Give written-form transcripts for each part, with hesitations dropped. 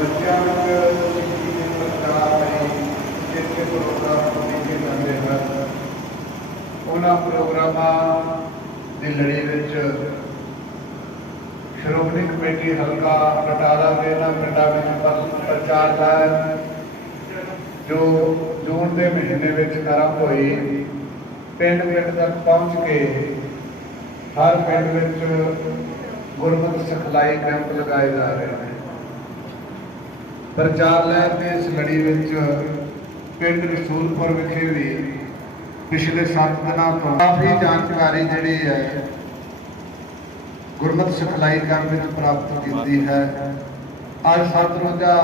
बच्चों सिक्खी के प्रचार जितने प्रोग्राम लिखे जाते हैं उन्होंने प्रोग्रामों की लड़ी में श्रोमणी कमेटी हल्का बटाला के पिंडों में प्रचार है जो जून के महीने में आरंभ हुई। पिंड पिंड तक पहुँच के हर पिंड में गुरमत सिखलाई कैंप लगाए जा रहे हैं। प्रचार लैके इस लड़ी में पिंड रसूलपुर विखे भी पिछले 7 दिनों तो काफ़ी जानकारी जी है गुरमत सिखलाई कैंप में प्राप्त की है। अज 7 रोज़ा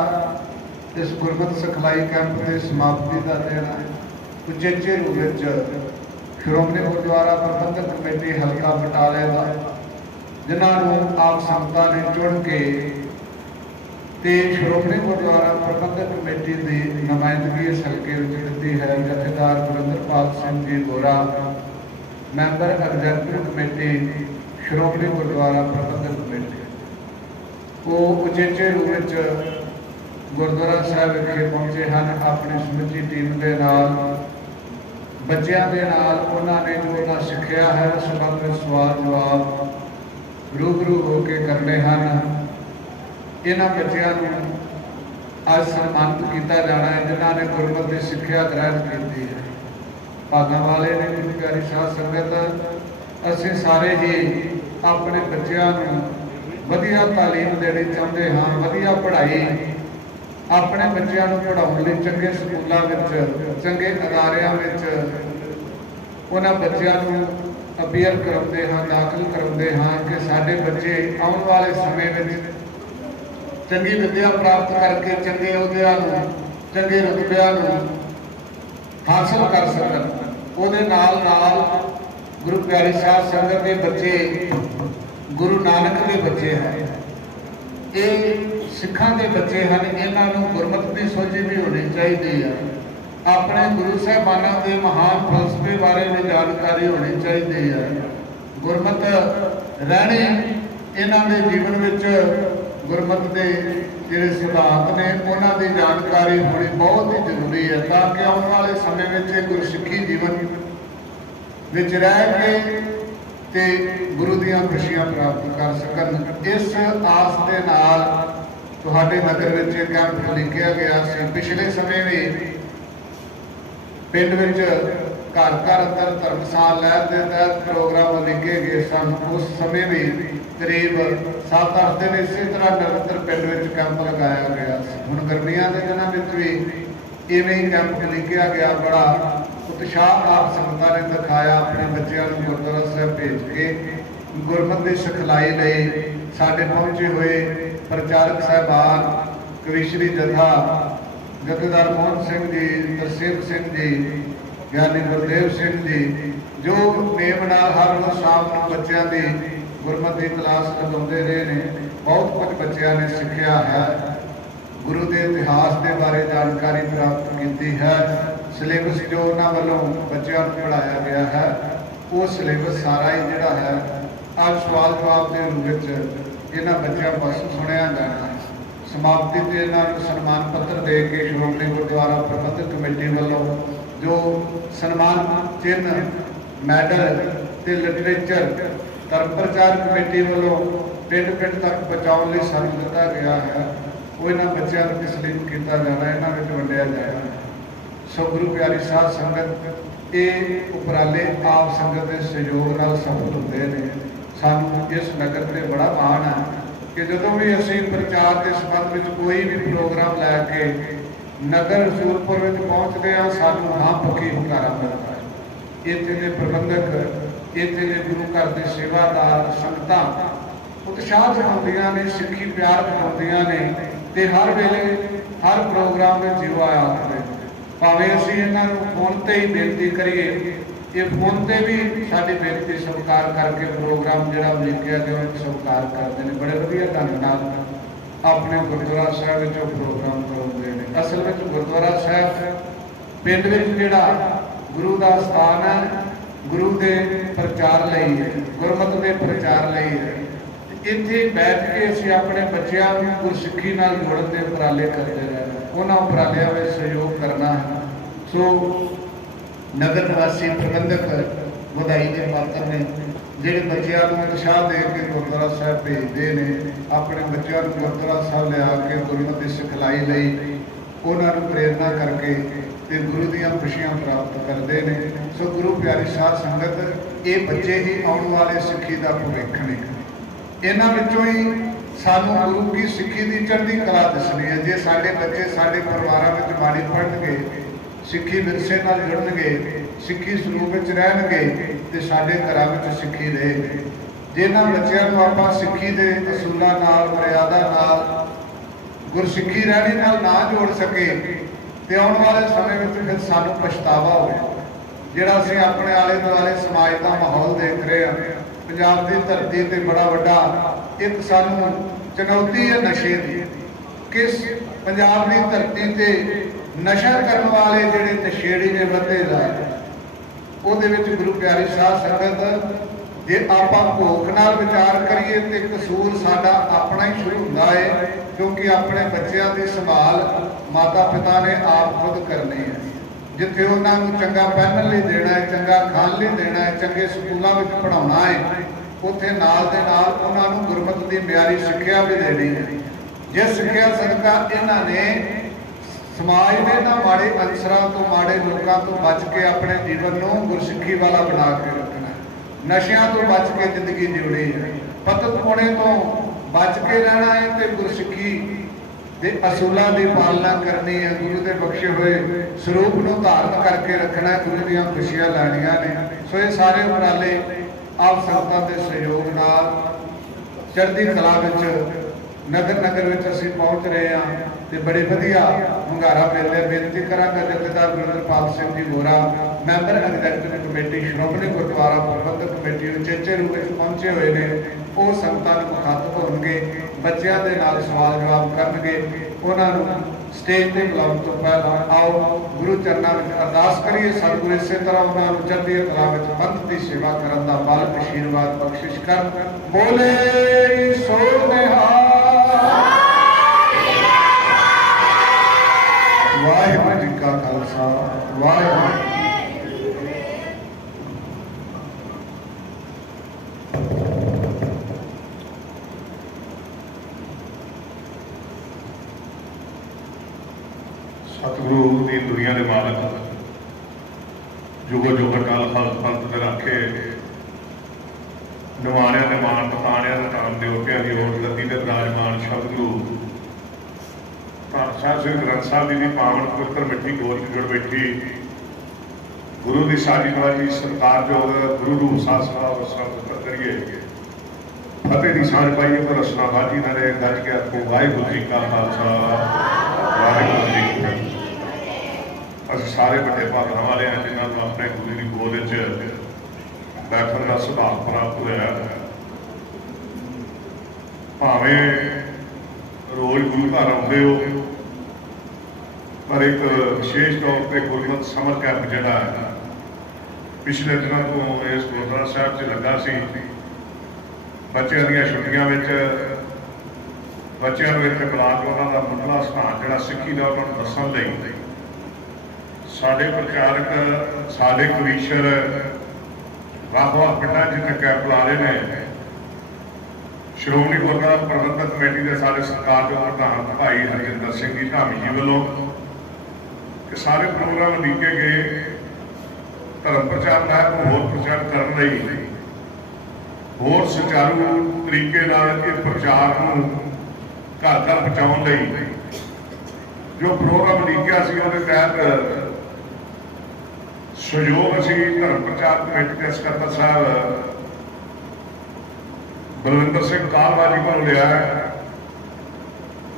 इस गुरमत सिखलाई कैंप की समाप्ति का दिन उचेचे रूप में श्रोमणी गुरुद्वारा प्रबंधक कमेटी हल्का बटाले का जिन्होंने आप संगतां ने जुड़ के श्रोमणी गुरुद्वारा प्रबंधक कमेटी की नुमाइंदगी इस हल्के दी है। जथेदार गुरिंदरपाल सिंह जी गोरा मैंबर एग्जीक्यूटिव कमेटी श्रोमणी गुरुद्वारा प्रबंधक कमेटी वो उचेचे रूप में गुरुद्वारा साहब विखे पहुंचे हैं। अपनी समुची टीम के नाल बच्चों के नाल उन्होंने जो उन्हें सीखिया है उस संबंध में सवाल जवाब रूबरू होकर करने हैं। इन्होंने बच्चों को अज सन्मानित किया जाना है जिन्होंने गुरमत की सिक्ख्या ग्रहण की है। भागों वाले ने गुरु प्यारी साध संगत असीं सारे ही अपने बच्चों को वधिया तालीम देनी चाहते हाँ, वधिया पढ़ाई अपने बच्चों को पढ़ाने लिए चंगे स्कूलों में चंगे अदारियां उन्होंने बच्चों को अपील कराते हाँ, दाखिल कराते हाँ कि साडे बच्चे आने वाले समय में चंगी विद्या प्राप्त करके चंगे अहुदियां चंगे रुतबियां हासिल कर सकन। उहदे नाल नाल गुरु प्यारी साध संगत के बच्चे गुरु नानक के बच्चे हैं, ये सिखां के बच्चे हैं। इन्हों गुरमत की सोझी भी होनी चाहिए है। अपने गुरु साहबाना के महान फलसफे बारे में जानकारी होनी चाहिए है। गुरमत रहनी इन्होंने जीवन में गुरमत के जोड़े सिद्धांत ने उन्होंने जानकारी होनी बहुत ही जरूरी है ताकि आने वाले समय में गुरसिखी जीवन में रह के गुरु दियां खुशियां प्राप्त कर सकन। इस आस के नाल तुहाडे नगर में कैंप लिखा गया सी। पिछले समय में पिंड में घर घर अंदर धर्मशाल लहर के तहत प्रोग्राम लिखे गए सन। उस समय भी करीब 7-8 दिन इसी तरह निरंतर पिंड में कैंप लगाया गया। हुण गर्मियों के दिनों में भी इवें ही कैंप लिखा गया। बड़ा उत्साह आप संगतां ने दिखाया अपने बच्चों को गुरुद्वारा साहब भेज के गुरमत की सिखलाई लई। साडे पहुंचे हुए प्रचारक साहबान कविश्री जथा जथेदार मोहन सिंह जी, तरसेम सिंह जी, ज्ञानी गुरदेव सिंह जी जो नेम नाल हर रोज शाम को बच्चों की गुरमत की क्लास लगाते रहे ने। बहुत कुछ बच्चों ने सीखा है, गुरु के इतिहास के बारे जानकारी प्राप्त की है। सिलेबस जो उन्होंने वालों बच्चों को पढ़ाया गया है वो सिलेबस सारा ही जोड़ा है आज सवाल जवाब के रूप में इन्होंने बच्चों पासों सुनिया जाना है। समाप्ति से इन्होंने सन्मान पत्र दे के श्रोमणी गुरुद्वारा प्रबंधक कमेटी वालों जो सन्मान चिन्ह मैडल ते लिटरेचर धर्म प्रचार कमेटी वालों पिंड पिंड तक पहुँचाने लिए सानू दिता गया है वो इन्होंने बच्चों को तस्लीम किया जाना, इन्होंने वंडिया जाएगा। सो गुरु प्यारी साध संगत ये उपराले आप संगत के सहयोग नाल सफल होते हैं। सानू इस नगर पर बड़ा माण है कि जो भी असी प्रचार के संबंध में कोई भी प्रोग्राम लैके नगर रसूलपुर में पहुँचते हैं सानू हाँ पक्की हुकारा मिलता है। इत्थे के प्रबंधक इत्थे के गुरु घर के सेवादार संगतां उत्साह दिखाउंदियां ने, सिक्खी प्यार दिखाउंदियां ने ते हर वेले हर प्रोग्राम में जीव आया आखदे। भावें असीं इन्हां नूं फोन ते ही बेनती करिए, ये फोन ते भी साडी बेनती स्वीकार करके प्रोग्राम जिहड़ा लिखिया गया स्वीकार करते हैं। बड़े वधिया ढंग नाल अपने गुरुद्वारा साहब में प्रोग्राम करवाते हैं। असल में गुरुद्वारा साहब पिंड में जिहड़ा गुरु का स्थान है, गुरु के प्रचार लई है, गुरमत के प्रचार लई है। ਇੱਥੇ ਬੈਠ ਕੇ ਅਸੀਂ ਆਪਣੇ ਬੱਚਿਆਂ ਨੂੰ ਗੁਰਸਿੱਖੀ ਨਾਲ ਜੋੜਨ ਦੇ ਉਪਰਾਲੇ ਕਰਦੇ ਰਹਿਣਾ, ਉਹਨਾਂ ਉਪਰਾਲਿਆਂ ਵਿੱਚ ਸਹਿਯੋਗ ਕਰਨਾ। ਸੋ ਨਗਰ ਨਿਵਾਸੀ ਪ੍ਰਬੰਧਕ ਵਧਾਈ ਦੇ ਪਾਤਰ ਨੇ, ਜਿਹੜੇ ਬੱਚਿਆਂ ਨੂੰ ਉਤਸ਼ਾਹ ਦੇ ਕੇ ਗੁਰਦੁਆਰਾ ਸਾਹਿਬ ਭੇਜਦੇ ਨੇ, ਆਪਣੇ ਬੱਚਿਆਂ ਨੂੰ ਗੁਰਦੁਆਰਾ ਸਾਹਿਬ ਲਿਆ ਕੇ ਗੁਰਮਤਿ ਦੀ ਸਿਖਲਾਈ ਲਈ ਉਹਨਾਂ ਨੂੰ ਪ੍ਰੇਰਨਾ ਕਰਕੇ ਤੇ ਗੁਰੂ ਦੀਆਂ ਖੁਸ਼ੀਆਂ ਪ੍ਰਾਪਤ ਕਰਦੇ ਨੇ। ਸੋ ਗੁਰੂ ਪਿਆਰੀ ਸਾਧ ਸੰਗਤ, ਇਹ ਬੱਚੇ ਹੀ ਆਉਣ ਵਾਲੇ ਸਿੱਖੀ ਦਾ ਭਵਿੱਖ ਨੇ। ਇਹਨਾਂ ਵਿੱਚੋਂ ਹੀ ਸਾਨੂੰ ਗੁਰੂ ਕੀ ਸਿੱਖੀ ਦੀ ਚੜ੍ਹਦੀ ਕਲਾ ਦੱਸਣੀ ਹੈ। ਜੇ ਸਾਡੇ ਬੱਚੇ ਸਾਡੇ ਪਰਿਵਾਰਾਂ ਵਿੱਚ ਬਾਣੀ ਪੜ੍ਹਨਗੇ, ਸਿੱਖੀ ਵਿਰਸੇ ਨਾਲ ਜੁੜਨਗੇ, ਸਿੱਖੀ ਸਰੂਪ ਵਿੱਚ ਰਹਿਣਗੇ ਤੇ ਸਾਡੇ ਘਰਾਂ ਵਿੱਚ ਸਿੱਖੀ ਰਹੇਗੀ। ਜਿਹਨਾਂ ਬੱਚਿਆਂ ਨੂੰ ਆਪਾਂ ਸਿੱਖੀ ਦੇ ਅਸੂਲਾਂ ਨਾਲ, ਮਰਿਆਦਾ ਨਾਲ, ਗੁਰਸਿੱਖੀ ਰਹਿਣੀ ਨਾਲ ਨਾ ਜੋੜ ਸਕੇ ਤੇ ਆਉਣ ਵਾਲੇ ਸਮੇਂ ਵਿੱਚ ਫਿਰ ਸਾਨੂੰ ਪਛਤਾਵਾ ਹੋਵੇ। ਜਿਹੜਾ ਅਸੀਂ ਆਪਣੇ ਆਲੇ ਦੁਆਲੇ ਸਮਾਜ ਦਾ ਮਾਹੌਲ ਦੇਖ ਰਹੇ ਹਾਂ, ਪੰਜਾਬ ਦੀ ਧਰਤੀ ਤੇ ਬੜਾ ਵੱਡਾ ਇੱਕ ਸਾਨੂੰ ਚੁਣੌਤੀ ਹੈ ਨਸ਼ੇ ਦੀ। ਕਿਸ ਪੰਜਾਬ ਦੀ ਧਰਤੀ ਤੇ ਨਸ਼ਾ ਕਰਨ ਵਾਲੇ ਜਿਹੜੇ ਨਸ਼ੇੜੀ ਨੇ ਵਧੇ ਜਾ ਰਹੇ, ਉਹਦੇ ਵਿੱਚ ਗੁਰੂ ਪਿਆਰੀ ਸਾਧ ਸੰਗਤ, ਜੇ ਆਪਾਂ ਭੋਖ ਨਾਲ ਵਿਚਾਰ ਕਰੀਏ ਤੇ ਕਸੂਰ ਸਾਡਾ ਆਪਣਾ ਹੀ ਸ਼ੁਰੂ ਹੁੰਦਾ ਹੈ, ਕਿਉਂਕਿ ਆਪਣੇ ਬੱਚਿਆਂ ਦੀ ਸੰਭਾਲ ਮਾਤਾ ਪਿਤਾ ਨੇ ਆਪ ਖੁਦ ਕਰਨੀ ਹੈ। ਜਿੱਥੇ ਉਹਨਾਂ ਨੂੰ ਚੰਗਾ ਪਹਿਨਣ ਲਈ ਦੇਣਾ ਹੈ, ਚੰਗਾ ਖਾਣ ਲਈ ਦੇਣਾ ਹੈ, ਚੰਗੇ ਸਕੂਲਾਂ ਵਿੱਚ ਪੜ੍ਹਾਉਣਾ ਹੈ, ਉੱਥੇ ਨਾਲ ਦੇ ਨਾਲ ਉਹਨਾਂ ਨੂੰ ਗੁਰਮਤਿ ਦੀ ਮਿਆਰੀ ਸਿੱਖਿਆ ਵੀ ਦੇਣੀ ਹੈ। ਜਿਸ ਸਿੱਖਿਆ ਸਦਕਾ ਇਹਨਾਂ ਨੇ ਸਮਾਜ ਦੇ ਨਾ ਮਾੜੇ ਅਨਸਰਾਂ ਤੋਂ, ਮਾੜੇ ਲੋਕਾਂ ਤੋਂ ਬਚ ਕੇ ਆਪਣੇ ਜੀਵਨ ਨੂੰ ਗੁਰਸਿੱਖੀ ਵਾਲਾ ਬਣਾ ਕੇ ਰੱਖਣਾ, ਨਸ਼ਿਆਂ ਤੋਂ ਬਚ ਕੇ ਜ਼ਿੰਦਗੀ ਜਿਉਣੀ ਹੈ, ਪਤਤ ਪੁਣੇ ਤੋਂ ਬਚ ਕੇ ਰਹਿਣਾ ਹੈ ਤੇ ਗੁਰਸਿੱਖੀ ਦੇ ਅਸੂਲਾਂ ਦੀ ਪਾਲਣਾ ਕਰਨੀ ਹੈ। ਗੁਰੂ ਦੇ ਬਖਸ਼ੇ ਹੋਏ ਸਰੂਪ ਨੂੰ ਧਾਰਨ ਕਰਕੇ ਰੱਖਣਾ, ਗੁਰੂ ਦੀਆਂ ਖੁਸ਼ੀਆਂ ਲੈਣੀਆਂ ਨੇ। ਸੋ ਇਹ ਸਾਰੇ ਉਪਰਾਲੇ ਆਪ ਸੰਗਤਾਂ ਦੇ ਸਹਿਯੋਗ ਨਾਲ ਚੜ੍ਹਦੀ ਕਲਾ ਵਿੱਚ ਨਗਰ ਨਗਰ ਵਿੱਚ ਅਸੀਂ ਪਹੁੰਚ ਰਹੇ ਹਾਂ ਤੇ ਬੜੇ ਵਧੀਆ ਹੁੰਗਾਰਾ ਮਿਲ ਰਿਹਾ। ਬੇਨਤੀ ਕਰਾਂਗਾ ਜਥੇਦਾਰ Gurinderpal Singh ji Mora, member executive committee Shiromani Gurdwara Prabandhak Committee ਉਚੇਚੇ ਰੂਪ ਵਿੱਚ ਪਹੁੰਚੇ ਹੋਏ ਨੇ, ਉਹ ਸੰਗਤਾਂ ਨੂੰ ਮੁਖਾਤਬ ਹੋਣਗੇ, ਬੱਚਿਆਂ ਦੇ ਨਾਲ ਸਵਾਲ ਜਵਾਬ ਕਰਨਗੇ। ਉਹਨਾਂ ਨੂੰ ਸਟੇਜ ਤੇ ਬੁਲਾਉਣ ਤੋਂ ਪਹਿਲਾਂ ਆਓ ਗੁਰੂ ਚਰਨਾਂ ਵਿੱਚ ਅਰਦਾਸ ਕਰੀਏ, ਸਤਿਗੁਰੂ ਇਸੇ ਤਰ੍ਹਾਂ ਉਹਨਾਂ ਨੂੰ ਚੜ੍ਹਦੀ ਕਲਾ ਵਿੱਚ ਪੰਥ ਦੀ ਸੇਵਾ ਕਰਨ ਦਾ ਬਲ ਆਸ਼ੀਰਵਾਦ ਬਖਸ਼ਿਸ਼ ਕਰਨ। ਬੋਲੇ ਸੋ ਨਿਹਾਲ। ਵਾਹਿਗੁਰੂ ਜੀ ਕਾ ਖਾਲਸਾ, ਵਾਹਿਗੁਰੂ। ਸਤਿਗੁਰੂ ਦੀ ਦੁਨੀਆ ਦੇ ਮਾਲਕ, ਜੁਗੋ ਜੁਗ ਅਕਾਲ ਖਾਲਸਾ ਪੰਥ ਦੇ ਰਾਖੇ, ਨਿਵਾਣਿਆਂ ਦੇ ਮਾਣ, ਟਪਾਣਿਆਂ ਦੇ ਧਰਮ ਦੇਵਤਿਆਂ ਦੀ ਹੋੜ ਗੱਦੀ ਤੇ ਵਿਰਾਜਮਾਨ ਸਤਿਗੁਰੂ ਧੰਨ ਸਾਹਿਬ ਸ੍ਰੀ ਗ੍ਰੰਥ ਸਾਹਿਬ ਜੀ ਦੀ ਪਾਵਨ ਪਵਿੱਤਰ ਮਿੱਠੀ ਗੋਦ ਜੁੜ ਬੈਠੀ ਗੁਰੂ ਦੀ ਸਾਜੀ ਨਵਾਜੀ ਸਤਿਕਾਰਯੋਗ ਗੁਰੂ ਰੂਪ ਸਾਧ ਸਾਹਿਬ ਕਰੀਏ। ਫਤਿਹ ਦੀ ਸਾਂਝ ਪਾਈਏ ਪਰ ਰਸਨਾ ਬਾਜੀ ਨਾਲੇ ਗੱਜ ਕੇ ਆਖੋ ਵਾਹਿਗੁਰੂ ਜੀ ਕਾ ਖਾਲਸਾ, ਵਾਹਿਗੁਰੂ ਜੀ ਕੀ ਫਤਿਹ। ਅਸੀਂ ਸਾਰੇ ਵੱਡੇ ਭਾਗਾਂ ਵਾਲੇ ਹਾਂ ਜਿਨ੍ਹਾਂ ਨੂੰ ਆਪਣੇ ਗੁਰੂ ਦੀ ਗੋਦ ਵਿੱਚ ਬੈਠਣ ਦਾ ਸੁਭਾਗ ਪ੍ਰਾਪਤ ਹੋਇਆ। ਭਾਵੇਂ ਰੋਜ਼ ਗੁਰੂ ਘਰ ਆਉਂਦੇ ਹੋ, ਪਰ ਇੱਕ ਵਿਸ਼ੇਸ਼ ਤੌਰ ਤੇ ਗੁਰਮਤਿ ਸਮਰ ਕੈਂਪ ਜਿਹੜਾ ਹੈ ਪਿਛਲੇ ਦਿਨਾਂ ਤੋਂ ਇਸ ਗੁਰਦੁਆਰਾ ਸਾਹਿਬ 'ਚ ਲੱਗਾ ਸੀ। ਬੱਚਿਆਂ ਦੀਆਂ ਛੁੱਟੀਆਂ ਵਿੱਚ ਬੱਚਿਆਂ ਨੂੰ ਇੱਥੇ ਬੁਲਾ ਕੇ ਉਹਨਾਂ ਦਾ ਮੁੱਢਲਾ ਸਥਾਨ ਜਿਹੜਾ ਸਿੱਖੀ ਦਾ ਉਹਨਾਂ ਨੂੰ ਦੱਸਣ ਲਈ ਸਾਡੇ ਪ੍ਰਚਾਰਕ, ਸਾਡੇ ਕਵੀਸ਼ਰ ਵੱਖ-ਵੱਖ ਪਿੰਡਾਂ ਜਿੱਥੇ ਕੈਂਪ ਲਾ ਰਹੇ ਨੇ। ਸ਼੍ਰੋਮਣੀ ਗੁਰਦੁਆਰਾ ਪ੍ਰਬੰਧਕ ਕਮੇਟੀ ਦੇ ਸਾਡੇ ਸਤਿਕਾਰਯੋਗ ਪ੍ਰਧਾਨ ਭਾਈ ਹਰਜਿੰਦਰ ਸਿੰਘ ਜੀ ਧਾਮੀ ਜੀ ਵੱਲੋਂ ਕਿ ਸਾਰੇ ਪ੍ਰੋਗਰਾਮ ਲਿਖੇ ਗਏ ਧਰਮ ਪ੍ਰਚਾਰ ਮਹਿਤ ਨੂੰ ਹੋਰ ਪ੍ਰਚਾਰ ਕਰਨ ਲਈ, ਹੋਰ ਸੁਚਾਰੂ ਤਰੀਕੇ ਨਾਲ ਇਹ ਪ੍ਰਚਾਰ ਨੂੰ ਘਰ ਘਰ ਪਹੁੰਚਾਉਣ ਲਈ ਜੋ ਪ੍ਰੋਗਰਾਮ ਲਿਖਿਆ ਸੀ ਉਹਦੇ ਤਹਿਤ ਸਹਿਯੋਗ ਅਸੀਂ ਧਰਮ ਪ੍ਰਚਾਰ ਕਮੇਟੀ ਦੇ ਸਕੱਤਰ ਸਾਹਿਬ ਬਲਵਿੰਦਰ ਸਿੰਘ ਕਾਲਵਾ ਜੀ ਕੋਲ ਲਿਆ ਹੈ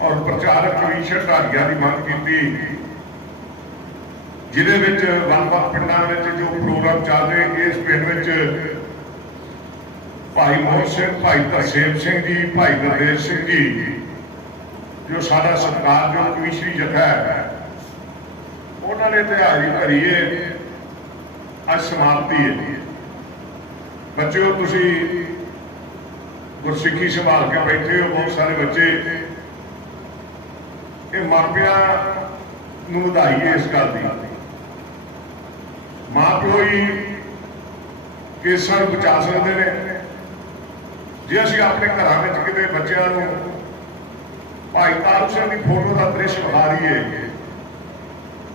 ਔਰ ਪ੍ਰਚਾਰਕ ਕਮਿਸ਼ਨ ਢਾਡੀਆਂ ਦੀ ਮੰਗ ਕੀਤੀ, ਜਿਹਦੇ ਵਿੱਚ ਵੱਖ-ਵੱਖ ਪਿੰਡਾਂ ਵਿੱਚ ਜੋ ਪ੍ਰੋਗਰਾਮ ਚੱਲ ਰਹੇ। ਇਸ ਪਿੰਡ ਵਿੱਚ ਭਾਈ ਮੋਹਨ ਸਿੰਘ, ਭਾਈ ਤਰਸੇਮ ਸਿੰਘ ਜੀ, ਭਾਈ ਗੁਰਦੇਵ ਸਿੰਘ ਜੀ ਜੋ ਸਾਡਾ ਸਤਿਕਾਰਯੋਗ ਕਮਿਸ਼ਨਰੀ ਜਥਾ ਹੈ, ਉਹਨਾਂ ਨੇ ਤੇ ਹਾਜ਼ਰੀ ਭਰੀ ਹੈ। ਅੱਜ ਸਮਾਪਤੀ ਹੈ। ਬੱਚਿਓ, ਤੁਸੀਂ गुरसिੱਖੀ संभाल के बैठे हो बहुत सारे बच्चे, ये मापियां नूं वधाई है इस गल दी। मां प्यो ही केसां नूं बचा सकते हैं। जे असीं अपने घरां विच किते बच्चों नूं भाई तारू सिंह की फोटो का दृश्य विखा दईए,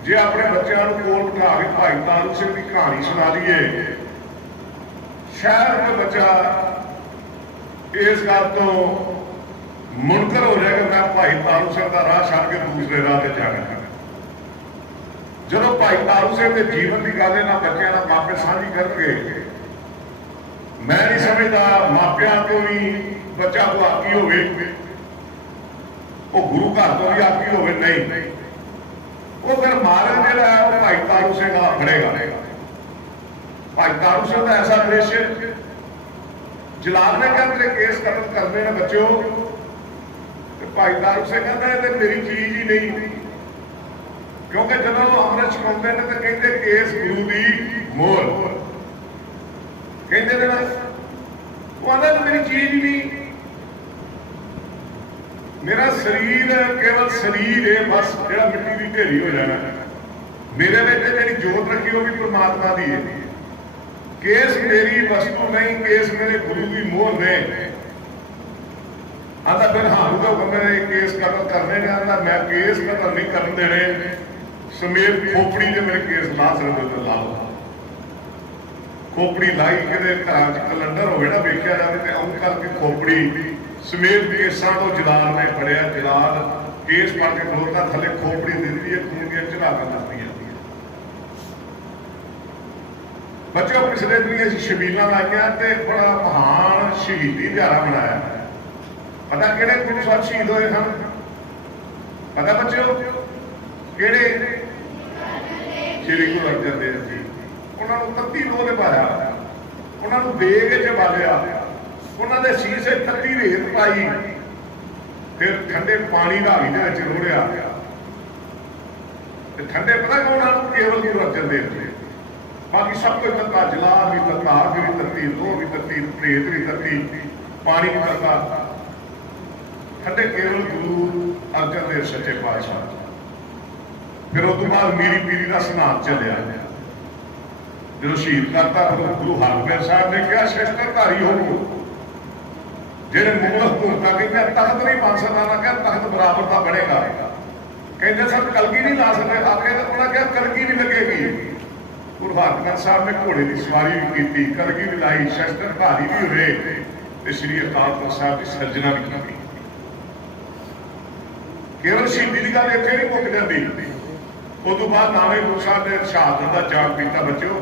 जे अपने बच्चों को कोल बिठा के भाई तारू सिंह की कहानी सुना दईए, शायद कोई बच्चा इस गल तो मुनकर हो जाएगा मैं भाई तारू सिंह का राह छड्ड के दूसरे राह पर जाना। जो भाई तारू सिंह के जीवन की गल इन्हां बच्चों नाल मापे साझी करके, मैं नहीं समझता मापिया तो भी बच्चा को आकी होवे, वो गुरु घर तो भी आकी होवे नहीं, वो फिर मारग जिहड़ा है वो भाई तारू सिंह आ फड़ेगा। भाई तारू सिंह का ऐसा दृश्य, जलाल ने क्या तेरे केस कतल करने ने बच्चों, भाई तारू सिंह कहता है मेरी चीज ही नहीं, क्योंकि जब अमृत छकाते हैं तो कहते केस गुरु की मोहर कहते ना, वो आंदा मेरी चीज ही नहीं, मेरा शरीर केवल शरीर है बस, जो मिट्टी की ढेरी हो जाना। मेरे में जी जोत रखी होगी परमात्मा की है, केस मेरी वस्तु नहीं, केस मेरे गुरु की मोहर ने। आंदा फिर हारू तो मेरे केस कतल करने ने, आंदा मैं केस कतल नहीं करन देने, समेत खोपड़ी जो मेरे केस ला सकते ला लो। खोपड़ी लाई कि घर कलंडर हो ना वेख्या जाए तो आउं करके खोपड़ी समेत केसां तो जलाल ने फड़िया, जलाल केस पढ़ के खलोता, थले खोपड़ी दिखती है, खून दियां झलाकां लगदियां। बच्चों पिछले दिन शबीलां लाइयां ते बड़ा महान शहीदी दिहाड़ा मनाया। पता किहड़े गुरु साहब शहीद होए सन? पता बच्चों किहड़े? श्री गुरु अर्जन देव जी। उन्होंने 31 लोह ने पाया, उन्होंने बेग च बालिया, उन्होंने शीश 31 रेत पाई, फिर ठंडे पानी ढाली के रोड़िया। ठंडे पता कौन आना? केवल गुरु अर्जन देव जी। बाकी सब कुछ तत्ता, जलाल भी तत्ता, अग भी तत्ती, लोह भी तत्ती, रेत भी तत्ती, पानी भी तत्ता, ठंडे केवल गुरु अर्जन देव सच्चे पातशाह। फिर उस बाद मीरी पीरी का स्नान चलिया, जो शहीद करता गुरु हरगोबिंद साहब ने कहा शस्त्रधारी हो, जेडे मुगल हुकूमत कहते तख्त नहीं बन सकता, ना क्या तख्त बराबर का बनेगा, कहते सर कलगी नहीं ला सकते, आके उन्होंने कहा कलगी नहीं लगेगी। गुरु हरगोबिंद साहब ने घोड़े की सवारी भी की, कलगी भी लाई, शस्त्रधारी भी हुए, तो श्री अकाल तख्त साहब की सर्जना भी की। केवल शहीदी की गल इतने नहीं मुक जाती, उस बाद नावे गुरु साहब ने शहादत का जाग पीता। बच्चों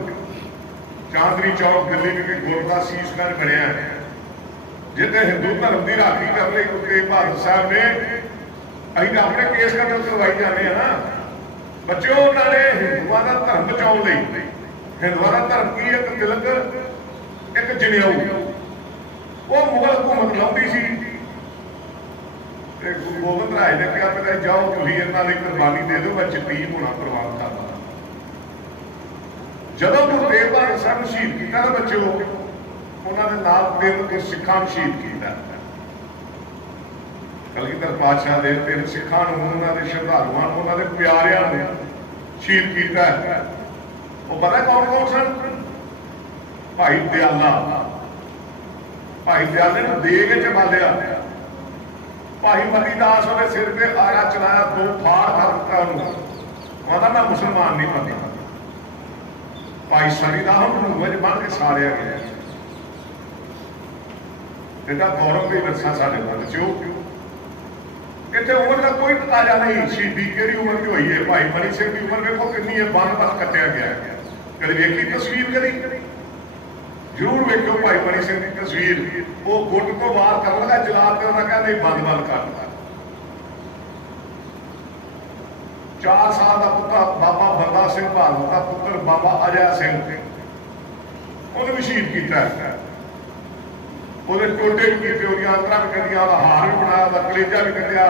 चांदनी चौक दिल्ली में गुरुद्वारा शीशगंज बनया है, जिथे हिंदू धर्म की राखी कर ली गुरु तेग बहादुर साहब ने। अं अपने केस कतल करवाई जाते हैं ना बच्चों, उन्होंने हिंदुओं का धर्म बचाने, हिंदुओं का धर्म की एक तिलक एक जनेऊ, वो मुगल हुकूमत लाउंदी सी। गुरु गोबिंद राय ने कहा पहले जाओ तुम इन्हों की कुर्बानी दे दो, मैं यतीम होना प्रवान करना। जब गुरु तेग बहादुर साहब शहीद किया तो बच्चों उन्होंने नाल 3 गुरसिखां शहीद किया। कलगीधर पातशाह ने 3 सिखां उन्होंने श्रद्धालुओं उन्होंने प्यारियां शहीद किया। वो पता कौन कौन सन? भाई दयाला, भाई दयाले ने देग च बालिया, भाई मती दास ने सिर पे आरा चलाया, 2 फाड़ कर दिता उन्होंने, कहता मैं मुसलमान नहीं बनता। भाई सनी का हम मुंह बन के साड़िया गया। एडा गौरव भी विरसा साढ़े मन चो। इतने उम्र का कोई ताजा नहीं, शहीदी केड़ी उम्र की हुई है। भाई मनी सिंह की उम्र देखो कितनी है, बन बन कटिया गया। कभी वेखी तस्वीर करी? जरूर वेखो भाई मनी सिंह की तस्वीर, वो गुट को बाहर कर लगा, जलाल के उन्हें कहा नहीं बंद बंद कर। 4 साल का पुत्र बाबा बंदा सिंह बहादुर का पुत्र बाबा अजय सिंह, उन्हें भी शहीद किया। ਉਹਦੇ ਟੋਟੇ ਵੀ ਕੀਤੇ, ਉਹਦੀਆਂ ਅੰਤਰਾਂ ਵੀ ਕੱਢੀਆਂ, ਉਹਦਾ ਹਾਰ ਵੀ ਬਣਾਇਆ, ਉਹਦਾ ਕਲੇਜਾ ਵੀ ਕੱਢਿਆ,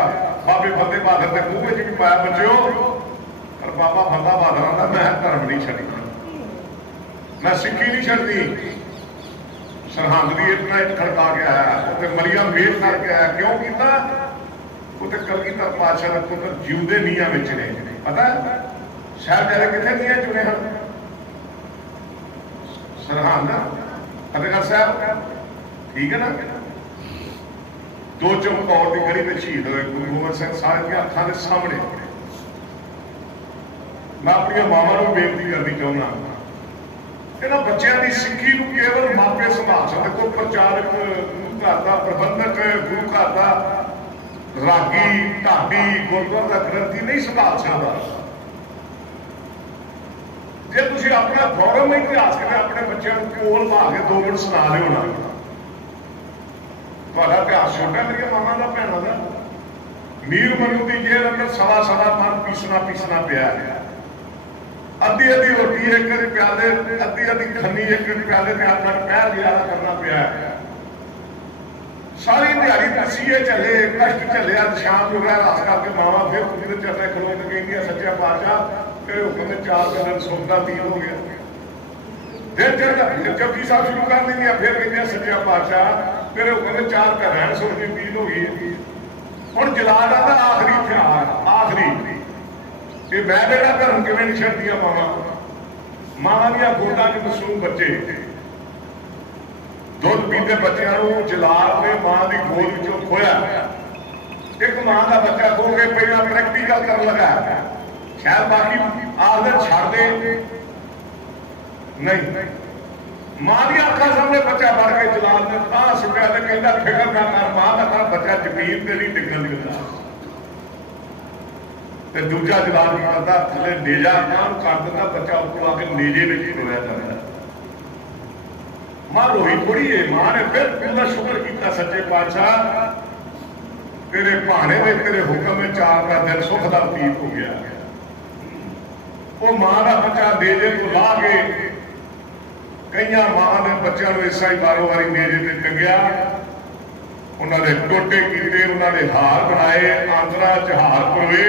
ਬਾਬੇ ਬੰਦੇ ਬਹਾਦਰ ਦੇ ਮੂੰਹ ਵਿੱਚ ਵੀ ਪਾਇਆ ਬੱਚਿਓ। ਪਰ ਬਾਬਾ ਬੰਦਾ ਬਹਾਦਰ ਆਂਦਾ ਮੈਂ ਧਰਮ ਨਹੀਂ ਛੱਡਣਾ, ਮੈਂ ਸਿੱਖੀ ਨਹੀਂ ਛੱਡਦੀ। ਸਰਹੰਦ ਦੀ ਇੱਟ ਨਾਲ ਇੱਟ ਖੜਕਾ ਕੇ ਆਇਆ, ਉੱਥੇ ਮਰੀਆ ਮੇਟ ਕਰਕੇ ਆਇਆ। ਕਿਉਂ ਕੀਤਾ? ਉੱਥੇ ਕਲਗੀਧਰ ਪਾਤਸ਼ਾਹ ਦੇ ਪੁੱਤਰ ਜਿਉਂਦੇ ਨੀਹਾਂ ਵਿੱਚ ਨੇ। ਪਤਾ ਸਾਹਿਬਜ਼ਾਦੇ ਕਿੱਥੇ ਨੀਹਾਂ ਚੁਣੇ ਹਨ? ਸਰਹੰਦ, ਫਤਿਹਗੜ੍ਹ ਸਾਹਿਬ, ਠੀਕ ਹੈ ਨਾ। ਦੋ ਚਮਕੌਰ ਦੀ ਗੜੀ ਵਿੱਚ ਸ਼ਹੀਦ ਹੋਏ ਗੁਰੂ ਗੋਬਿੰਦ ਸਿੰਘ ਸਾਹਿਬ ਦੀਆਂ ਅੱਖਾਂ ਦੇ ਸਾਹਮਣੇ। ਮੈਂ ਆਪਣੀਆਂ ਮਾਵਾਂ ਨੂੰ ਬੇਨਤੀ ਕਰਨੀ ਚਾਹੁੰਦਾ, ਇਹਨਾਂ ਬੱਚਿਆਂ ਦੀ ਸਿੱਖੀ ਨੂੰ ਕੇਵਲ ਮਾਪੇ ਸੰਭਾਲ ਸਕਦੇ। ਕੋਈ ਪ੍ਰਚਾਰਕ, ਗੁਰੂ ਘਰ ਦਾ ਪ੍ਰਬੰਧਕ, ਗੁਰੂ ਘਰ ਦਾ ਰਾਗੀ, ਢਾਡੀ, ਗੁਰਦੁਆਰਾ ਦਾ ਗ੍ਰੰਥੀ ਨਹੀਂ ਸੰਭਾਲ ਸਕਦਾ। ਜੇ ਤੁਸੀਂ ਆਪਣਾ ਗੌਰਵ ਇਤਿਹਾਸ ਕਰੇ, ਆਪਣੇ ਬੱਚਿਆਂ ਨੂੰ ਕੋਲ ਪਾ ਕੇ 2 ਮਿੰਟ ਸੁਣਾ ਲਿਓ ਨਾ, ਤੁਹਾਡਾ ਇਤਿਹਾਸ ਛੋਟਾ। ਮੇਰੀਆਂ ਮਾਵਾਂ ਦਾ, ਭੈਣਾਂ ਦਾ ਮੀਰ ਮਨੂ ਦੀ ਜੇਲ੍ਹ ਅੰਦਰ ਸਵਾ ਮਨ ਪੀਸਣਾ ਪਿਆ ਹੈ। ਅੱਧੀ ਰੋਟੀ ਇੱਕ ਪਿਆਲੇ, ਅੱਧੀ ਖੰਨੀ ਇੱਕ ਪਿਆਲੇ ਤੇ ਹੱਥ ਪੈਰ ਗੁਜ਼ਾਰਾ ਕਰਨਾ ਪਿਆ ਹੈ। ਸਾਰੀ ਦਿਹਾੜੀ ਤਸੀਏ ਚੱਲੇ, ਕਸ਼ਟ ਚੱਲਿਆ, ਸ਼ਾਮ ਨੂੰ ਰਹਿ ਰਾਸ ਕਰਕੇ ਮਾਵਾਂ ਫਿਰ ਕੁਝ ਦੇ ਚੱਲੇ ਖਲੋ ਕੇ ਕਹਿੰਦੀਆਂ, ਸੱਚਾ ਪਾਤਸ਼ਾਹ ਤੇਰੇ ਹੁਕਮ ਦੇ 4 ਦਿਨ ਸੁੱਖ ਦਾ ਤੀਰ ਹੋ ਗਿਆ। ਫਿਰ ਜਪਜੀ ਸਾਹਿਬ ਸ਼ੁਰੂ ਕਰ ਦਿੰਦੀਆਂ, ਫਿਰ ਕਹਿੰਦੀਆਂ, ਸੱਚਾ ਪਾਤਸ਼ਾਹ ਤੇਰੇ ਹੁਕਮ ਦੇ 4 ਘਰ ਰਹਿਣ ਸੁੱਖ ਦੀ ਤੀਰ ਹੋ ਗਈ ਹੈ। ਹੁਣ ਜਲਾਲਾਂ ਦਾ ਆਖਰੀ ਹਥਿਆਰ, ਆਖਰੀ ਇਹ ਮੈਂ ਜਿਹੜਾ ਧਰਮ ਕਿਵੇਂ ਨਹੀਂ ਛੱਡਦੀਆਂ ਮਾਵਾਂ ਦੀਆਂ ਗੋਦਾਂ 'ਚ ਮਾਸੂਮ ਬੱਚੇ, ਦੁੱਧ ਪੀਂਦੇ ਬੱਚਿਆਂ ਨੂੰ ਜਲਾਲ ਨੇ ਮਾਂ ਦੀ ਗੋਦ ਵਿੱਚੋਂ ਖੋਇਆ। ਇੱਕ ਮਾਂ ਦਾ ਬੱਚਾ ਖੋ ਕੇ ਪਹਿਲਾਂ ਪ੍ਰੈਕਟੀਕਲ ਕਰਨ ਲੱਗਾ, ਸ਼ਾਇਦ ਬਾਕੀ ਆਖਦੇ ਛੱਡ ਦੇ, ਨਹੀਂ, ਮਾਂ ਦੀਆਂ ਅੱਖਾਂ ਸਾਹਮਣੇ ਬੱਚਾ ਵੜ ਕੇ ਜਲਾਲ ਨੇ ਤਾਂ ਸੁੱਟਿਆ ਤੇ ਕਹਿੰਦਾ, ਫਿਕਰ ਨਾ ਕਰ ਮਾਂ ਦਾ ਬੱਚਾ ਜ਼ਮੀਨ ਤੇ ਨਹੀਂ ਡਿੱਗਣ ਦਿੰਦਾ। ਤੇ ਦੂਜਾ ਜਵਾਬ ਕੀ ਕਰਦਾ, ਥੱਲੇ ਨੇਜਾ ਨੂੰ ਕਰ ਦਿੰਦਾ, ਬੱਚਾ ਉੱਪਰ ਆ ਕੇ ਨੇਜੇ ਵਿੱਚ ਰੋਇਆ ਕਰਦਾ। ਮਾਂ ਰੋਈ ਥੋੜੀ ਏ, ਮਾਂ ਨੇ ਫਿਰ ਪੂਰਾ ਸ਼ੁਕਰ ਕੀਤਾ, ਸੱਚੇ ਪਾਤਸ਼ਾਹ ਤੇਰੇ ਭਾਣੇ ਦੇ ਤੇਰੇ ਹੁਕਮ ਵਿੱਚ 4 ਦਿਨ ਸੁੱਖ ਦਾ ਬਤੀਤ ਹੋ ਗਿਆ। ਉਹ ਮਾਂ ਦਾ ਬੱਚਾ ਨੇਜੇ ਤੋਂ ਲਾ ਕੇ, ਕਈਆਂ ਮਾਂ ਦੇ ਬੱਚਿਆਂ ਨੂੰ ਇਸਾ ਹੀ ਬਾਰੋ ਵਾਰੀ ਨੇਜੇ ਤੇ ਟੰਗਿਆ, ਉਹਨਾਂ ਦੇ ਟੋਟੇ ਕੀਤੇ, ਉਹਨਾਂ ਦੇ ਹਾਰ ਬਣਾਏ, ਆਂਦਰਾਂ 'ਚ ਹਾਰ ਪਰੋਏ,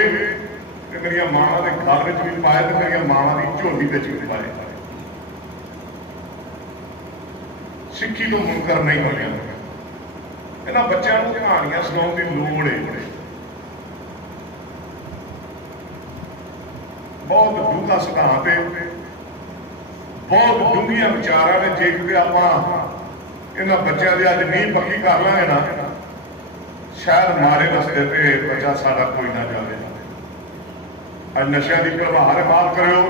ਮੇਰੀਆਂ ਮਾਵਾਂ ਦੇ ਘਰ ਵਿੱਚ ਵੀ ਪਾਏ ਤੇ ਮੇਰੀਆਂ ਮਾਵਾਂ ਦੀ ਝੋਲੀ ਵਿੱਚ ਵੀ ਪਾਏ। ਸਿੱਖੀ ਤੋਂ ਮੁਨਕਰ ਨਹੀਂ ਹੋਣਿਆ। ਇਹਨਾਂ ਬੱਚਿਆਂ ਨੂੰ ਕਹਾਣੀਆਂ ਸੁਣਾਉਣ ਦੀ ਲੋੜ ਹੈ। ਬਹੁਤ ਡੂੰਘਾ ਸਿਧਾਂਤ ਹੈ, ਬਹੁਤ ਡੂੰਘੀਆਂ ਵਿਚਾਰਾਂ ਨੇ। ਜੇ ਕਿਤੇ ਆਪਾਂ ਇਹਨਾਂ ਬੱਚਿਆਂ ਦੇ ਅੱਜ ਨੀਂਹ ਪੱਕੀ ਕਰ ਲਾਂਗੇ ਨਾ, ਸ਼ਾਇਦ ਮਾਰੇ ਰਸਤੇ ਤੇ ਬੱਚਾ ਸਾਡਾ ਕੋਈ ਨਾ ਜਾਵੇ। ਅੱਜ ਨਸ਼ਿਆਂ ਦੀ ਪ੍ਰਭਾਵ ਮਾਫ ਕਰਿਓ,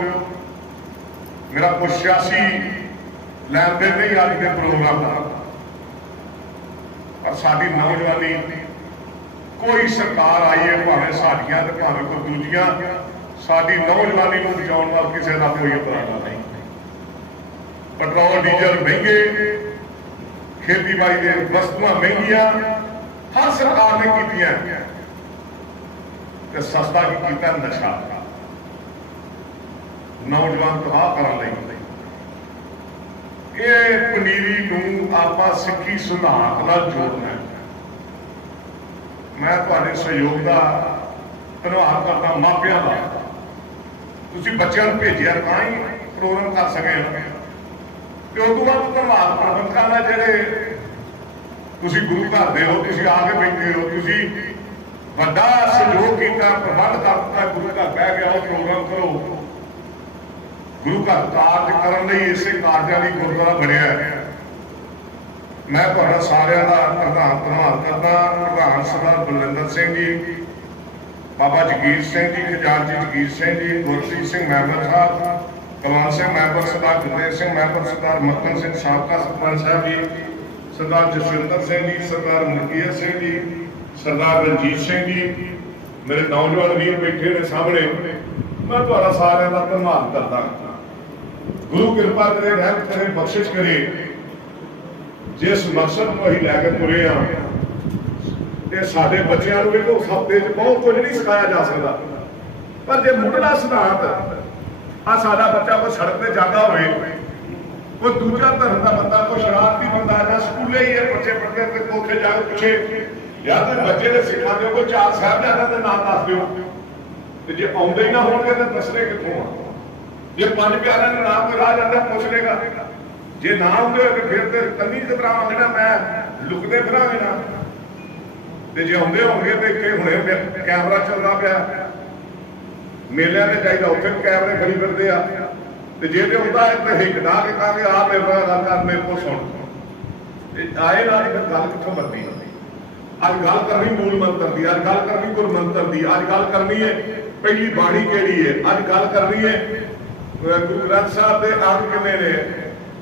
ਮੇਰਾ ਕੁਛ ਸਿਆਸੀ ਲੈਣ ਦੇਣ ਨਹੀਂ ਅੱਜ ਦੇ ਪ੍ਰੋਗਰਾਮ ਦਾ, ਪਰ ਸਾਡੀ ਨੌਜਵਾਨੀ, ਕੋਈ ਸਰਕਾਰ ਆਈ ਹੈ ਭਾਵੇਂ ਸਾਡੀਆਂ ਤੇ ਭਾਵੇਂ ਕੋਈ ਦੂਜੀਆਂ, ਸਾਡੀ ਨੌਜਵਾਨੀ ਨੂੰ ਬਚਾਉਣ ਵਾਲ ਕਿਸੇ ਦਾ ਕੋਈ ਉਪਰਾਲਾ ਨਹੀਂ। ਪੈਟਰੋਲ ਡੀਜ਼ਲ ਮਹਿੰਗੇ, ਖੇਤੀਬਾੜੀ ਦੀਆਂ ਵਸਤੂਆਂ ਮਹਿੰਗੀਆਂ, ਹਰ ਸਰਕਾਰ ਨੇ ਕੀਤੀਆਂ, ਤੇ ਸਸਤਾ ਕੀ ਕੀਤਾ? ਨਸ਼ਾ। ਨੌਜਵਾਨ ਤਬਾਹ ਕਰਨ ਲਈ ਇਹ ਪਨੀਰੀ ਨੂੰ ਆਪਾਂ ਸਿੱਖੀ ਸਿਧਾਂਤ ਨਾਲ ਜੋੜਨਾ। ਮੈਂ ਤੁਹਾਡੇ ਸਹਿਯੋਗ ਦਾ ਧੰਨਵਾਦ ਕਰਦਾ, ਮਾਪਿਆਂ ਦਾ। ਤੁਸੀਂ ਬੱਚਿਆਂ ਨੂੰ ਭੇਜਿਆ ਤਾਂ ਹੀ ਪ੍ਰੋਗਰਾਮ ਕਰ ਸਕੇ, ਤੇ ਉਸ ਤੋਂ ਬਾਅਦ ਧੰਨਵਾਦ ਪ੍ਰਬੰਧਕਾਂ ਦਾ, ਜਿਹੜੇ ਤੁਸੀਂ ਗੁਰੂ ਘਰ ਦੇ ਹੋ, ਤੁਸੀਂ ਆ ਕੇ ਬੈਠੇ ਹੋ, ਤੁਸੀਂ ਵੱਡਾ ਸਹਿਯੋਗ ਕੀਤਾ, ਪ੍ਰਬੰਧ ਕਰਤਾ, ਗੁਰੂ ਘਰ ਬਹਿ ਗਿਆ, ਉਹ ਪ੍ਰੋਗਰਾਮ ਕਰੋ। ਗੁਰੂ ਘਰ ਕਾਰਜ ਕਰਨ ਲਈ ਇਸੇ ਕਾਰਜਾਂ ਲਈ ਗੁਰਦੁਆਰਾ ਬਣਿਆ ਹੈ। ਮੈਂ ਤੁਹਾਡਾ ਸਾਰਿਆਂ ਦਾ ਧੰਨਵਾਦ ਕਰਦਾ। ਪ੍ਰਧਾਨ ਸਰਦਾਰ ਬਲਵਿੰਦਰ ਸਿੰਘ ਜੀ, ਬਾਬਾ ਜਗੀਰ ਸਿੰਘ ਜੀ, ਖਜ਼ਾਨਚੀ ਜਗੀਰ ਸਿੰਘ ਜੀ, ਗੁਰਪ੍ਰੀਤ ਸਿੰਘ ਮੈਂਬਰ ਸਾਹਿਬ, ਕੁਲਵੰਤ ਸਿੰਘ ਮੈਂਬਰ, ਸਰਦਾਰ ਗੁਰਦੇਵ ਸਿੰਘ ਮੈਂਬਰ, ਸਰਦਾਰ ਮੱਕਨ ਸਿੰਘ ਸਾਬਕਾ ਸਰਪੰਚ ਸਾਹਿਬ ਜੀ, ਸਰਦਾਰ ਜਸਵਿੰਦਰ ਸਿੰਘ ਜੀ, ਸਰਦਾਰ ਮਲਕੀਤ ਸਿੰਘ ਜੀ, ਸਰਦਾਰ ਰਣਜੀਤ ਸਿੰਘ ਜੀ, ਮੇਰੇ ਨੌਜਵਾਨ ਵੀਰ ਬੈਠੇ ਨੇ ਸਾਹਮਣੇ, ਮੈਂ ਤੁਹਾਡਾ ਸਾਰਿਆਂ ਦਾ ਧੰਨਵਾਦ ਕਰਦਾ। ਗੁਰੂ ਕਿਰਪਾ ਕਰੇ, ਰਹਿਮਤ ਕਰੇ, ਬਖਸ਼ਿਸ਼ ਕਰੇ। ਜਿਸ ਮਕਸਦ ਨੂੰ ਅਸੀਂ ਲੈ ਕੇ ਤੁਰੇ ਆ, ਤੇ ਸਾਡੇ ਬੱਚਿਆਂ ਨੂੰ ਵੇਖੋ, ਹਫ਼ਤੇ 'ਚ ਬਹੁਤ ਕੁਝ ਨਹੀਂ ਸਿਖਾਇਆ ਜਾ ਸਕਦਾ, ਪਰ ਜੇ ਮੁੱਢਲਾ ਸਿਧਾਂਤ ਆ ਸਾਡਾ ਬੱਚਾ ਕੋਈ ਸੜਕ ਤੇ ਜਾਂਦਾ ਹੋਵੇ, ਕੋਈ ਦੂਜਾ ਧਰਮ ਦਾ ਬੰਦਾ, ਕੋਈ ਸ਼ਰਾਰਤੀ ਬੰਦਾ, ਜਾਂ ਸਕੂਲੇ ਹੀ ਇਹ ਬੱਚੇ ਪੜ੍ਹਦੇ ਤੇ ਉੱਥੇ ਜਾ ਕੇ ਪੁੱਛੇ, ਯਾਰ ਤੇ ਬੱਚੇ ਦੇ ਸਿੱਖਾਂ ਦਿਓ, ਕੋਈ 4 ਸਾਹਿਬਜ਼ਾਦਿਆਂ ਦੇ ਨਾਮ ਦੱਸ ਦਿਓ, ਤੇ ਜੇ ਆਉਂਦੇ ਹੀ ਨਾ ਹੋਣਗੇ ਤਾਂ ਦੱਸਣੇ ਕਿੱਥੋਂ ਆ? ਜੇ 5 ਪਿਆਰਿਆਂ ਦੇ ਨਾਮ ਕੋਈ ਰਾਹ ਜਾਂਦਾ ਪੁੱਛ ਲੇਗਾ, जे ना आउंदे तो फिर तो कन्नी च करावांगे ना, मैं लुकदे फिरांगे ना। ते जे आउंदे होणगे तो इत्थे हुणे कैमरा चलदा पिया, मेलिਆਂ ते जाईदा उत्थे भी कैमरे खड़ी फिरदे आ। ते जे ते हुंदा है ते हिक डा के कहांगे आ मेरे नाल गल कर, मेरे को सुन, ते आए ना फिर गल कित्थों बनदी। अज गल करनी मूल मंत्र दी, अज गल करनी गुर मंत्र दी, अज गल करनी है पहली बाणी केड़ी है, अज गल करनी है गुरु ग्रंथ साहब के अंग किन्ने ने,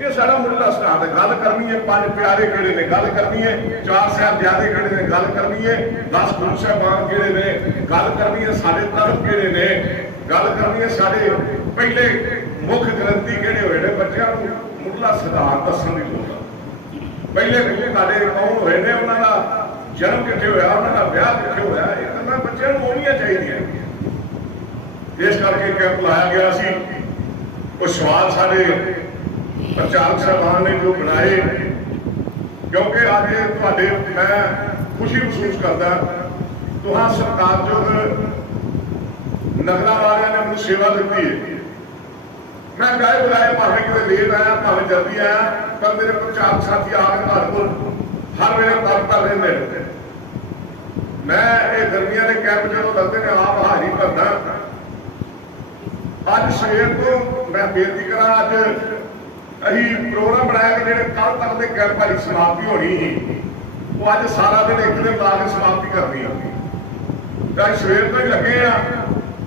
ये सारा मुढ़ला सिद्धांत है। गल करनी है पंज प्यारे किहड़े ने, गल करनी है चार साहिबजादे किहड़े ने, गल करनी है 10 गुरु साहिबान किहड़े ने, गल करनी है साडे धर्म किहड़े ने, गल करनी है साडे पहले मुख ग्रंथी किहड़े होए ने। बच्चों को मुढ़ला सिद्धांत दस्सण दी लोड़ है। पहले गुरु साडे कौन होए ने, उन्हां दा जन्म कित्थे होया, उन्हां दा ब्याह कित्थे होया, ये गल्लां बच्चों को होणीआं चाहीदियां। इस करके कैंप लाया गया सी। वो सवाल साडे प्रचारक साहबान ने जो बनाए, क्योंकि अज तुहाडे मैं खुशी महसूस करता, तुहां सत्कारयोग नगरा वालियां ने मैनूं सेवा दी है। मैं गाए बुलाए भावें किते लेट आया भावें जल्दी आया, पर मेरे प्रचारक साथी आके तुहाडे कोल हर वेले तत्पर रहिंदे। मैं ये गर्मियां के कैंप जो लगते हैं आप हाजिरी भरदा। अज सवेर तो मैं बेनती करा, अज अही प्रोग्राम बनाया कि जेडे कल तक के कैंप की समाप्ति होनी ही, वो अज सारा दिन एक दिन ला के समाप्ति करनी है। अज सवेर तो ही लगे हैं।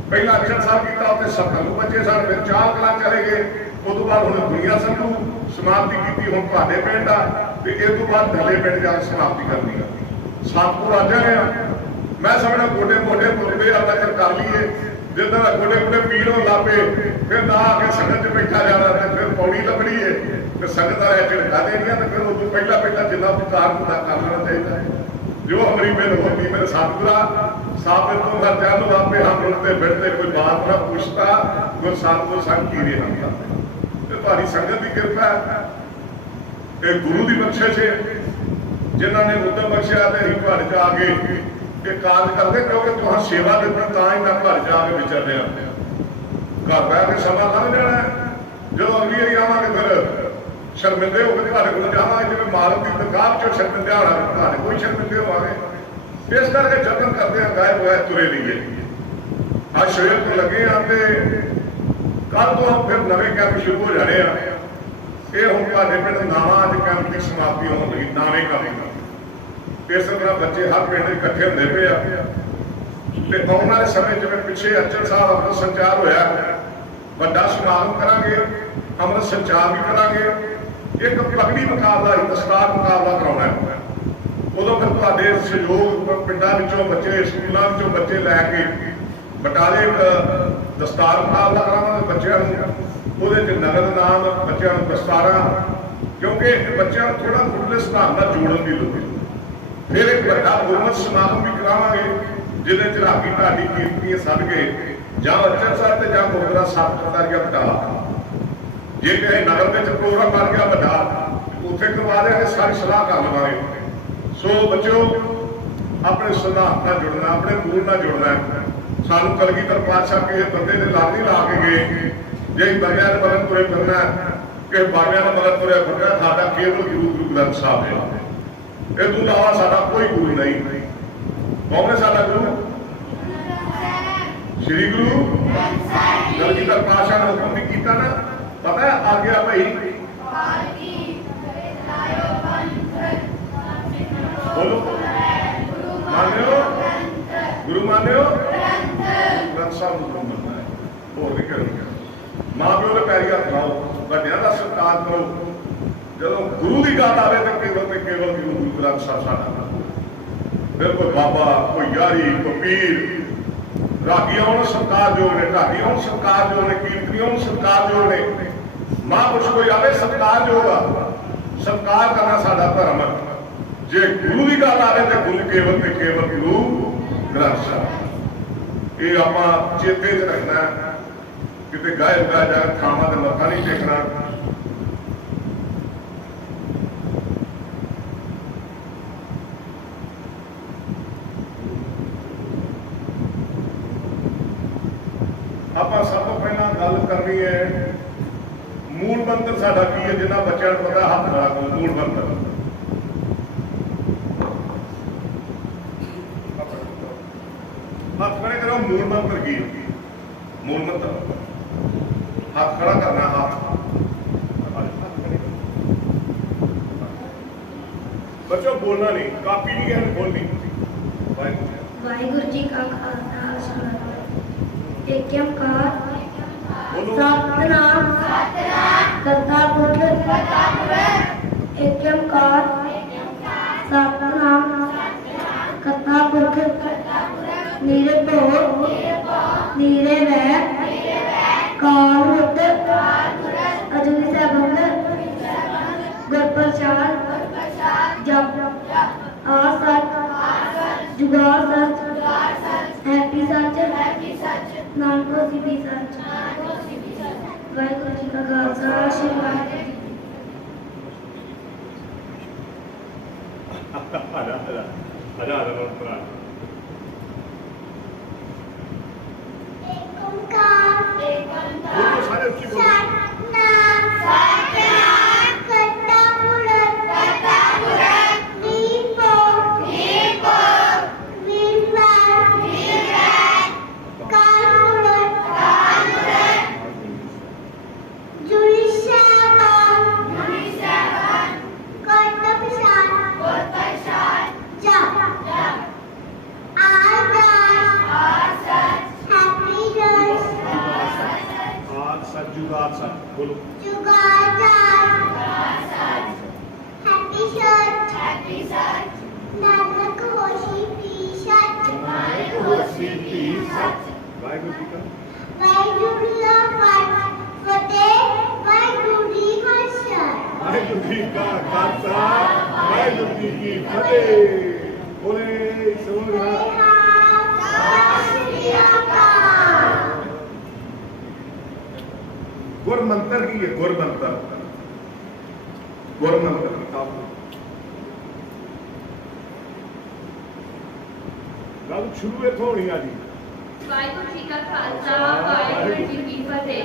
पहला अक्षर साहब किया, उत्ते 70 बच्चे सन, फिर 4 कला चले गए, उस तो बाद हुण दुनिया संधू समाप्ति की, हुण तुहाडे पिंड आ, ते इस तो बाद ढले पिंड जाके समाप्ति करनी है। 7 को आ जाने मैं समझना गोडे मोडे तुरदे अल्लाह कर कर लीए। जिदा गोडे गोडे पीड़ हो लापे, फिर ना आके संगत च बैठा जाना, फिर पौड़ी लभनी है, तो संगत वाले झिड़का देनिया, तो फिर उदू पहला पहला जिन्ना उपकार होता कर लेना चाहिए। जो हमारी मेहनत होती मेरे सतगुरा साबित तो हर जन वापे हम उठते बैठते, कोई बात ना पूछता, कोई सतगुर संग की रही हम करते। तो तुम्हारी संगत की कृपा है, गुरु की बख्शिश है, जिन्होंने उद्यम बख्शिया तो अं घर च आ गए ये कार्य करते, क्योंकि तुम सेवा देती तो ही मैं घर जाके विचर रहा। घर बह के समा लंघ जाना, जो अगली बारी आवांगे फिर शर्मिंदे होकर तुहाडे कोल जावांगे, जिवें मालक की दरगाह चों शर्मिंदे होना, तुहाडे कोई शर्मिंदे होवांगे। इस करके जतन करते हैं गायब होया तुरे लीए। अज सवेर तो लगे हैं तो कल तो हम फिर नवे कैंप शुरू हो जाने हैं। ये हुण तुहाडे पिंड नावां अज कैंप की समाप्ति होने लगी, नावे कैंप। इस तरह बच्चे हर पिंड इकट्ठे होंदे पे आ, ते आउण वाले समय जिवें पिछे अचल साहब अमृत संचार होया, वड्डा समागम करांगे, अमृत संचार भी करांगे, एक पगड़ी मुकाबला दस्तार मुकाबला कराउणा है। उदों फिर तुहाडे सहयोग पिंडां विचों बच्चे, स्कूलों विचों बच्चे लैके बटाले दस्तार मुकाबला करावांगे बच्चों नूं, उहदे च नगद नाम, बच्चों नूं दस्तारां, क्योंकि बच्चों नूं थोड़ा मुढ़ले सिद्धांत नाल जोड़न दी लोड़ है। फिर एक बड़ा गुरमत समागम भी करावांगे, जिहदे च रागी ढाडी कीर्तनीय सद के जां अचल साहब ते जां गुरुद्वारा साहब करतारिया बटाला, जे कहीं नगर में प्रोग्राम बन गया बड़ा उत्थे करवा देंगे, सारी सलाह कर लवांगे। सो बच्चों अपने सिद्धांत नाल जुड़ना, अपने मूल नाल जुड़ना है। सानू कलगीधर पातशाह के बंदे ने लाग नहीं ला के गए, जे बंदियां ने मगन तुरे फिरना कि बाबियां ने मगन तुरे फिरना, साडा केवल गुरु ग्रंथ साहब है, ये तो इलावा साडा कोई गुरु नहीं। कौन है साडा गुरु? श्री गुरु कलगीधर पातशाह ने हुक्म भी किया ना, पता है आ गया भाई, बोलो मान्यो गुरु मान्यो ग्रंथ साहब गुरु मनना है, होर नहीं करना। मां प्यो के पैरी हथ लाओ, वड्डियां दा सत्कार करो। जदों गुरु की गल आवे तो केवल गुरु ग्रंथ साहब साडा, फिर कोई बाबा, कोई यारी, कोई पीर, रागी आउण सत्कार जोड़ने, ढाडी आउण सत्कार जोड़ने, कीर्तनी आउण सत्कार जोड़ने, महापुरुष कोई आवे सत्कार जोड़ा। सत्कार करना साडा धर्म है। जे गुरु की गल आवे तो गुरु केवल ते केवल गुरु ग्रंथ साहब। ये आपां चेते च रखना, किते गाय गाय जाके थावां ते मत्था नहीं टेकना। आप सब तो पहला गल करनी है ਮੂਲ ਮੰਤਰ ਸਾਡਾ ਕੀ ਹੈ ਜਿਹਨਾਂ ਬੱਚਿਆਂ ਨੂੰ ਪਤਾ ਹੱਥ ਖੜਾ ਕਰੋ ਮੂਲ ਮੰਤਰ ਹੱਥ ਖੜੇ ਕਰੋ ਮੂਲ ਮੰਤਰ ਕੀ ਹੈ ਮੂਲ ਮੰਤਰ ਹੱਥ ਖੜਾ ਕਰਨਾ ਹੱਥ ਬੱਚੋ ਬੋਲਣਾ ਨਹੀਂ ਕਾਪੀ ਨਹੀਂ ਕਹਿਣ ਬੋਲਣੀ ਵਾਹਿਗੁਰੂ ਜੀ ਕਾ ਖਾਲਸਾ ਏਕ ਓਂਕਾਰ ਬੋਲੋ ਸਤਿਨਾਮ ਕਰਤਾ ਪੁਰਖ ਏਕ ਓਂਕਾਰ ਸਤਿਨਾਮ ਕਰਤਾ ਪੁਰਖ ਨਿਰਭਉ ਨਿਰਵੈਰ ਕਾਲ ਮੂਰਤ ਅਜੂਨੀ ਸੈਭੰ ਗੁਰ ਪ੍ਰਸਾਦ ਜਪ ਆ ਸਤ ਜੁਗਾ ਸਚ ਹੈਪੀ ਸਚ ਨਾਨਕ ਹੋਸੀ ਵੀ ਸਚ ਵਾਹਿਗੁਰੂ ਜੀ ਕਾ ਖਾਲਸਾ ਸ੍ਰੀ ਵਾਹਿਗੁਰੂ ਜੀ ਆਜਾ ਭਰਾ ਬੋਲੋ ਸਾਰੇ ਉੱਚੀ ਬੋਲੋ ਜੁਗਾਦ ਸਾਹਿਬ ਬੋਲੋ ਵਾਹਿਗੁਰੂ ਜੀ ਕਾ ਵਾਹਿਗੁਰੂ ਜੀ ਕਾ ਖਾਲਸਾ ਵਾਹਿਗੁਰੂ ਜੀ ਕੀ ਫਤਿਹ ਬੋਲੇ ਸੋਹਣਾ ਗੁਰ ਮੰਤਰ ਕੀ ਹੈ ਗੁਰ ਮੰਤਰ ਗੱਲ ਸ਼ੁਰੂ ਇੱਥੋਂ ਹੋਣੀ ਆ ਜੀ ਵਾਹਿਗੁਰੂ ਜੀ ਕਾ ਖਾਲਸਾ ਵਾਹਿਗੁਰੂ ਜੀ ਕੀ ਫਤਿਹ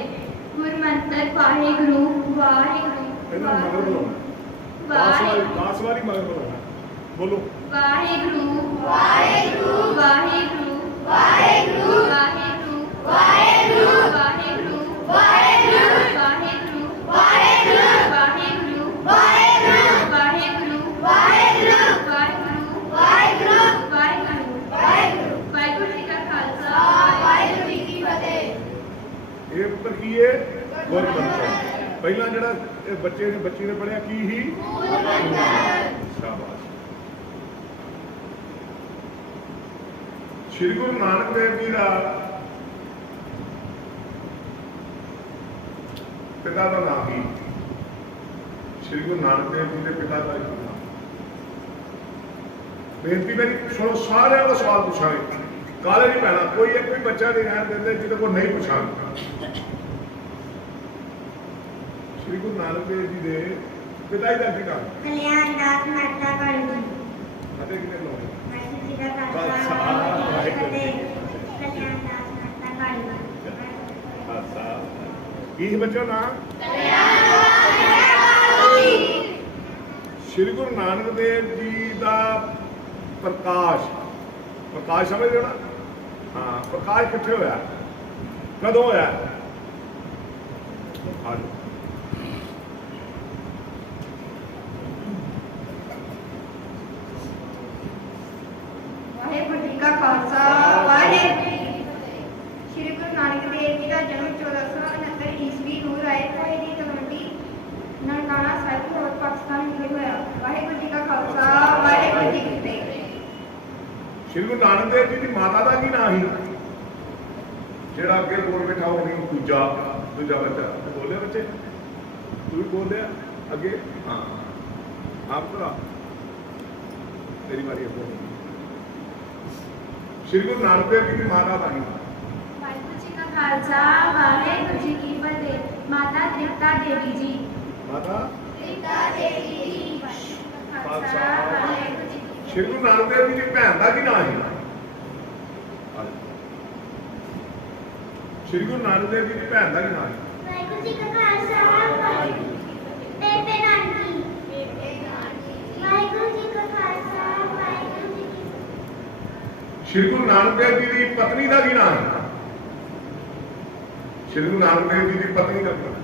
ਗੁਰਮੰਤਰ ਵਾਹਿਗੁਰੂ ਵਾਹਿਗੁਰੂ ਇਹਨਾਂ ਮਗਰ ਬੁਲਾਉਣਾ ਦਾਸ ਵਾਰੀ ਮਗਰ ਬੁਲਾਉਣਾ ਬੋਲੋ ਵਾਹਿਗੁਰੂ ਵਾਹਿਗੁਰੂ ਵਾਹਿਗੁਰੂ ਵਾਹਿਗੁਰੂ ਵਾਹਿਗੁਰੂ ਵਾਹਿਗੁਰੂ ਵਾਹਿਗੁਰੂ ਵਾਹਿਗੁਰੂ ਵਾਹਿਗੁਰੂ ਵਾਹਿਗੁਰੂ ਵਾਹਿਗੁਰੂ ਵਾਹਿਗੁਰੂ ਵਾਹਿਗੁਰੂ ਵਾਹਿਗੁਰੂ ਵਾਹਿਗੁਰੂ ਜੀ ਕਾ ਖਾਲਸਾ ਵਾਹਿਗੁਰੂ ਜੀ ਕੀ ਫਤਿਹ ਇਹ ਪੁੱਤਰ ਕੀ ਹੈ ਗੁਰ ਮੰਤਰ ਪਹਿਲਾਂ ਜਿਹੜਾ ਇਹ ਬੱਚੀ ਨੇ ਪੜਿਆ ਕੀ ਹੀ ਸ਼ਾਬਾਸ਼ ਸ਼੍ਰੀ ਗੁਰੂ ਨਾਨਕ ਦੇਵ ਜੀ ਦਾ ਪਿਤਾ ਦਾ ਨਾਮ ਕੀ ਸ਼੍ਰੀ ਗੁਰੂ ਨਾਨਕ ਦੇਵ ਜੀ ਦੇ ਪਿਤਾ ਦਾ ਨਾਮ ਬੇਨਤੀ ਮੇਰੀ ਸੁਣੋ ਸਾਰਿਆਂ ਦਾ ਸਵਾਲ ਪੁੱਛਾਂਗੇ ਕਾਲੇ ਨਹੀਂ ਪੈਣਾ ਕੋਈ ਇੱਕ ਵੀ ਬੱਚਾ ਨਹੀਂ ਰਹਿਣ ਦਿੰਦੇ ਜਿਹਦੇ ਕੋਲ ਨਹੀਂ ਪੁੱਛਾਂਗੇ ਸ਼੍ਰੀ ਗੁਰੂ ਨਾਨਕ ਦੇਵ ਜੀ ਦੇ ਪਿਤਾ ਜੀ ਦਾ ਕੀ ਨਾਮ ਕਲਿਆਣ ਦਾਸ ਮਹਿਤਾ ਕਰਨੀ ਅਤੇ ਕਿਹਨੇ ਲਾਉਣੇ ਵਾਹਿਗੁਰੂ ਜੀ ਕਾ ਖਾਲਸਾ ਵਾਹਿਗੁਰੂ ਜੀ ਕੀ ਫਤਿਹ ਕਲਿਆਣ ਦਾਸ ਮਹਿਤਾ ਕਰਨੀ ਖਾਲਸਾ ਕੀ ਬੱਚੋ ਨਾਮ ਸ਼੍ਰੀ ਗੁਰੂ ਨਾਨਕ ਦੇਵ ਜੀ ਦਾ ਪ੍ਰਕਾਸ਼ ਸਮਝ ਲੈਣਾ ਹਾਂ ਪ੍ਰਕਾਸ਼ ਕਿੱਥੇ ਹੋਇਆ ਕਦੋਂ ਹੋਇਆ ਆਜੋ ਵਾਹਿਗੁਰੂ ਜੀ ਕਾ ਖਾਲਸਾ ਵਾਹਿਗੁਰੂ ਜੀ ਕੀ ਫਤਿਹ ਸ਼੍ਰੀ ਗੁਰੂ ਨਾਨਕ ਦੇਵ ਜੀ ਦਾ ਜਨਮ 1469 ਈਸਵੀ ਨੂੰ ਰਾਏਪੁਰੇ ਦੀ ਤਲਵੰਡੀ ਨਨਕਾਣਾ ਸਾਹਿਬ ਹੋਰ ਪਾਕਿਸਤਾਨ ਵਿਖੇ ਹੋਇਆ ਵਾਹਿਗੁਰੂ ਜੀ ਕਾ ਖਾਲਸਾ ਵਾਹਿਗੁਰੂ ਜੀ ਕੀ ਫਤਿਹ ਸ਼੍ਰੀ ਗੁਰੂ ਨਾਨਕ ਦੇਵ ਜੀ ਦੀ ਮਾਤਾ ਦਾ ਕੀ ਨਾਮ ਸੀ ਜਿਹੜਾ ਅੱਗੇ ਕੋਲ ਬੈਠਾ ਉਹ ਨਹੀਂ ਦੂਜਾ ਬੱਚਾ ਬੋਲੇ ਬੱਚੇ ਤੂੰ ਵੀ ਬੋਲਿਆ ਅੱਗੇ ਹਾਂ ਆਪ ਭਰਾ ਤੇਰੀ ਵਾਰੀ ਹੈ ਸ਼੍ਰੀ ਗੁਰੂ ਨਾਨਕ ਦੇਵ ਜੀ ਦੀ ਮਾਤਾ ਦਾ ਕੀ ਵਾਹਿਗੁਰੂ ਜੀ ਕਾ ਖਾਲਸਾ ਵਾਹਿਗੁਰੂ ਜੀ ਕੀ ਫਤਿਹ ਮਾਤਾ ਤ੍ਰਿਪਤਾ ਦੇਵੀ ਜੀ ਮਾਤਾ ਤ੍ਰਿਪਤਾ ਦੇਵੀ ਜੀ ਵਾਹਿਗੁਰੂ ਜੀ ਕਾ ਖਾਲਸਾ ਵਾਹਿਗੁਰੂ ਜੀ ਕੀ ਸ਼੍ਰੀ ਗੁਰੂ ਨਾਨਕ ਦੇਵ ਜੀ ਦੀ ਭੈਣ ਦਾ ਕੀ ਨਾਮ ਸੀ ਸ਼੍ਰੀ ਗੁਰੂ ਨਾਨਕ ਦੇਵ ਜੀ ਦੀ ਭੈਣ ਦਾ ਕੀ ਨਾਮ ਸੀ ਵਾਹਿਗੁਰੂ ਜੀ ਕਾ ਖਾਲਸਾ ਵਾਹਿਗੁਰੂ ਬੇਬੇ ਨਾਨਕੀ ਵਾਹਿਗੁਰੂ ਜੀ ਕਾ ਖਾਲਸਾ ਵਾਹਿਗੁਰੂ ਜੀ ਕੀ ਸ਼੍ਰੀ ਗੁਰੂ ਨਾਨਕ ਦੇਵ ਜੀ ਦੀ ਪਤਨੀ ਦਾ ਕੀ ਨਾਮ ਹੈ? ਸ਼੍ਰੀ ਗੁਰੂ ਨਾਨਕ ਦੇਵ ਜੀ ਦੀ ਪਤਨੀ ਦਾ ਨਾਮ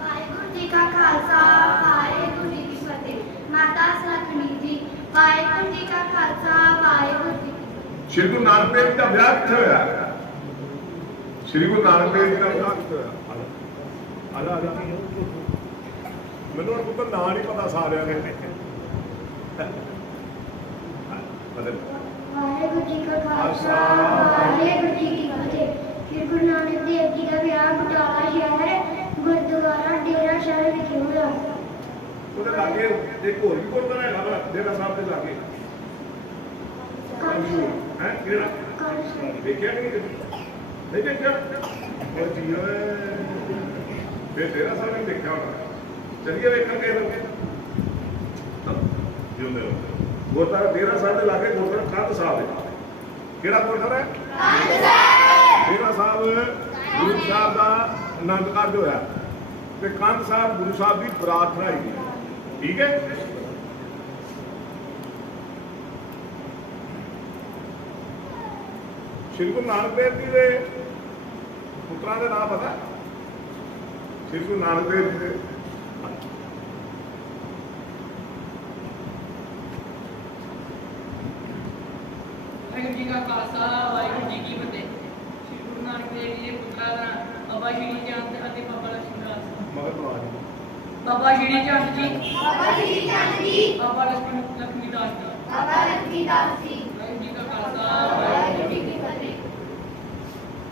ਵਾਹਿਗੁਰੂ ਜੀ ਕਾ ਖਾਲਸਾ ਵਾਹਿਗੁਰੂ ਜੀ ਕੀ ਫਤਿਹ ਮਾਤਾ ਸੁਲੱਖਣੀ ਜੀ ਵਾਹਿਗੁਰੂ ਜੀ ਕਾ ਖਾਲਸਾ ਵਾਹਿਗੁਰੂ ਜੀ ਕੀ ਫਤਿਹ ਸ਼੍ਰੀ ਗੁਰੂ ਨਾਨਕ ਦੇਵ ਜੀ ਦਾ ਵਿਆਹ ਕਿੱਥੇ ਹੋਇਆ? ਸ਼੍ਰੀ ਗੁਰੂ ਨਾਨਕ ਦੇਵ ਜੀ ਦਾ ਵਿਆਹ ਕਿੱਥੇ ਹੋਇਆ? ਆ ਜਾ ਮੈਨੂੰ ਹੁਣ ਪੁੱਤ ਨਾਂ ਨਹੀਂ ਪਤਾ ਸਾਰਿਆਂ ਦੇ ਬਦਲ ਵਾਹਿਗੁਰੂ ਜੀ ਕਾ ਖਾਲਸਾ ਵਾਹਿਗੁਰੂ ਜੀ ਕੀ ਫਤਿਹ ਸ੍ਰੀ ਗੁਰੂ ਨਾਨਕ ਦੇਵ ਜੀ ਦਾ ਵਿਆਹ ਬਟਾਲਾ ਸ਼ਹਿਰ ਗੁਰਦੁਆਰਾ ਡੇਰਾ ਸ਼ਹਿਰ ਵਿਖੇ ਹੋਇਆ ਉਹਦੇ ਲਾਗੇ ਇੱਕ ਹੋਰ ਵੀ ਗੁਰਦੁਆਰਾ ਹੈਗਾ ਵਾ ਡੇਰਾ ਸਾਹਿਬ ਦੇ ਲਾਗੇ ਹੈ ਕਿਹੜਾ ਦੇਖਿਆ ਨਹੀਂ ਨਹੀਂ ਦੇਖਿਆ ਉਹ ਜੀ ਓਏ ਤੇ ਡੇਰਾ ਸਾਹਿਬ ਨੇ ਦੇਖਿਆ ਹੋਣਾ ਚਲਿਏ ਵੇਖਾਂਗੇ ਜਿਉਂਦੇ ਰਹੋ ਗੁਰਦੁਆਰਾ ਡੇਰਾ ਸਾਹਿਬ ਦੇ ਲਾਗੇ ਗੁਰਦੁਆਰਾ ਕੰਧ ਸਾਹਿਬ ਹੈ ਕਿਹੜਾ ਗੁਰਦੁਆਰਾ ਹੈ ਕੰਧ ਸਾਹਿਬ ਡੇਰਾ ਸਾਹਿਬ ਗੁਰੂ ਸਾਹਿਬ ਦਾ ਆਨੰਦ ਕਾਰਜ ਹੋਇਆ ਤੇ ਕੰਧ ਸਾਹਿਬ ਗੁਰੂ ਸਾਹਿਬ ਦੀ ਬਰਾਤ ਚੜਾਈ ਗਈ ਠੀਕ ਹੈ ਸ਼੍ਰੀ ਗੁਰੂ ਨਾਨਕ ਦੇਵ ਜੀ ਦੇ ਪੁੱਤਰਾਂ ਦੇ ਨਾਮ ਪਤਾ ਸ਼੍ਰੀ ਗੁਰੂ ਨਾਨਕ ਦੇਵ ਜੀ ਦੇ ਵਾਹਿਗੁਰੂ ਜੀ ਕਾ ਖਾਲਸਾ ਵਾਹਿਗੁਰੂ ਜੀ ਕੀ ਫਤਿਹ ਸ੍ਰੀ ਗੁਰੂ ਨਾਨਕ ਦੇਵ ਜੀ ਦੇ ਪੁੱਤਰਾਂ ਦਾ ਬਾਬਾ ਸ਼੍ਰੀ ਚੰਦ ਅਤੇ ਬਾਬਾ ਲక్ష్ਮੀ ਦਾਸ ਮਗਰ ਤੋਂ ਬਾਬਾ ਸ਼੍ਰੀ ਚੰਦ ਜੀ ਬਾਬਾ ਜੀ ਚੰਦ ਜੀ ਬਾਬਾ ਲక్ష్ਮੀ ਦਾਸ ਜੀ ਬਾਬਾ ਲక్ష్ਮੀ ਦਾਸ ਜੀ ਵਾਹਿਗੁਰੂ ਜੀ ਕਾ ਖਾਲਸਾ ਵਾਹਿਗੁਰੂ ਜੀ ਕੀ ਫਤਿਹ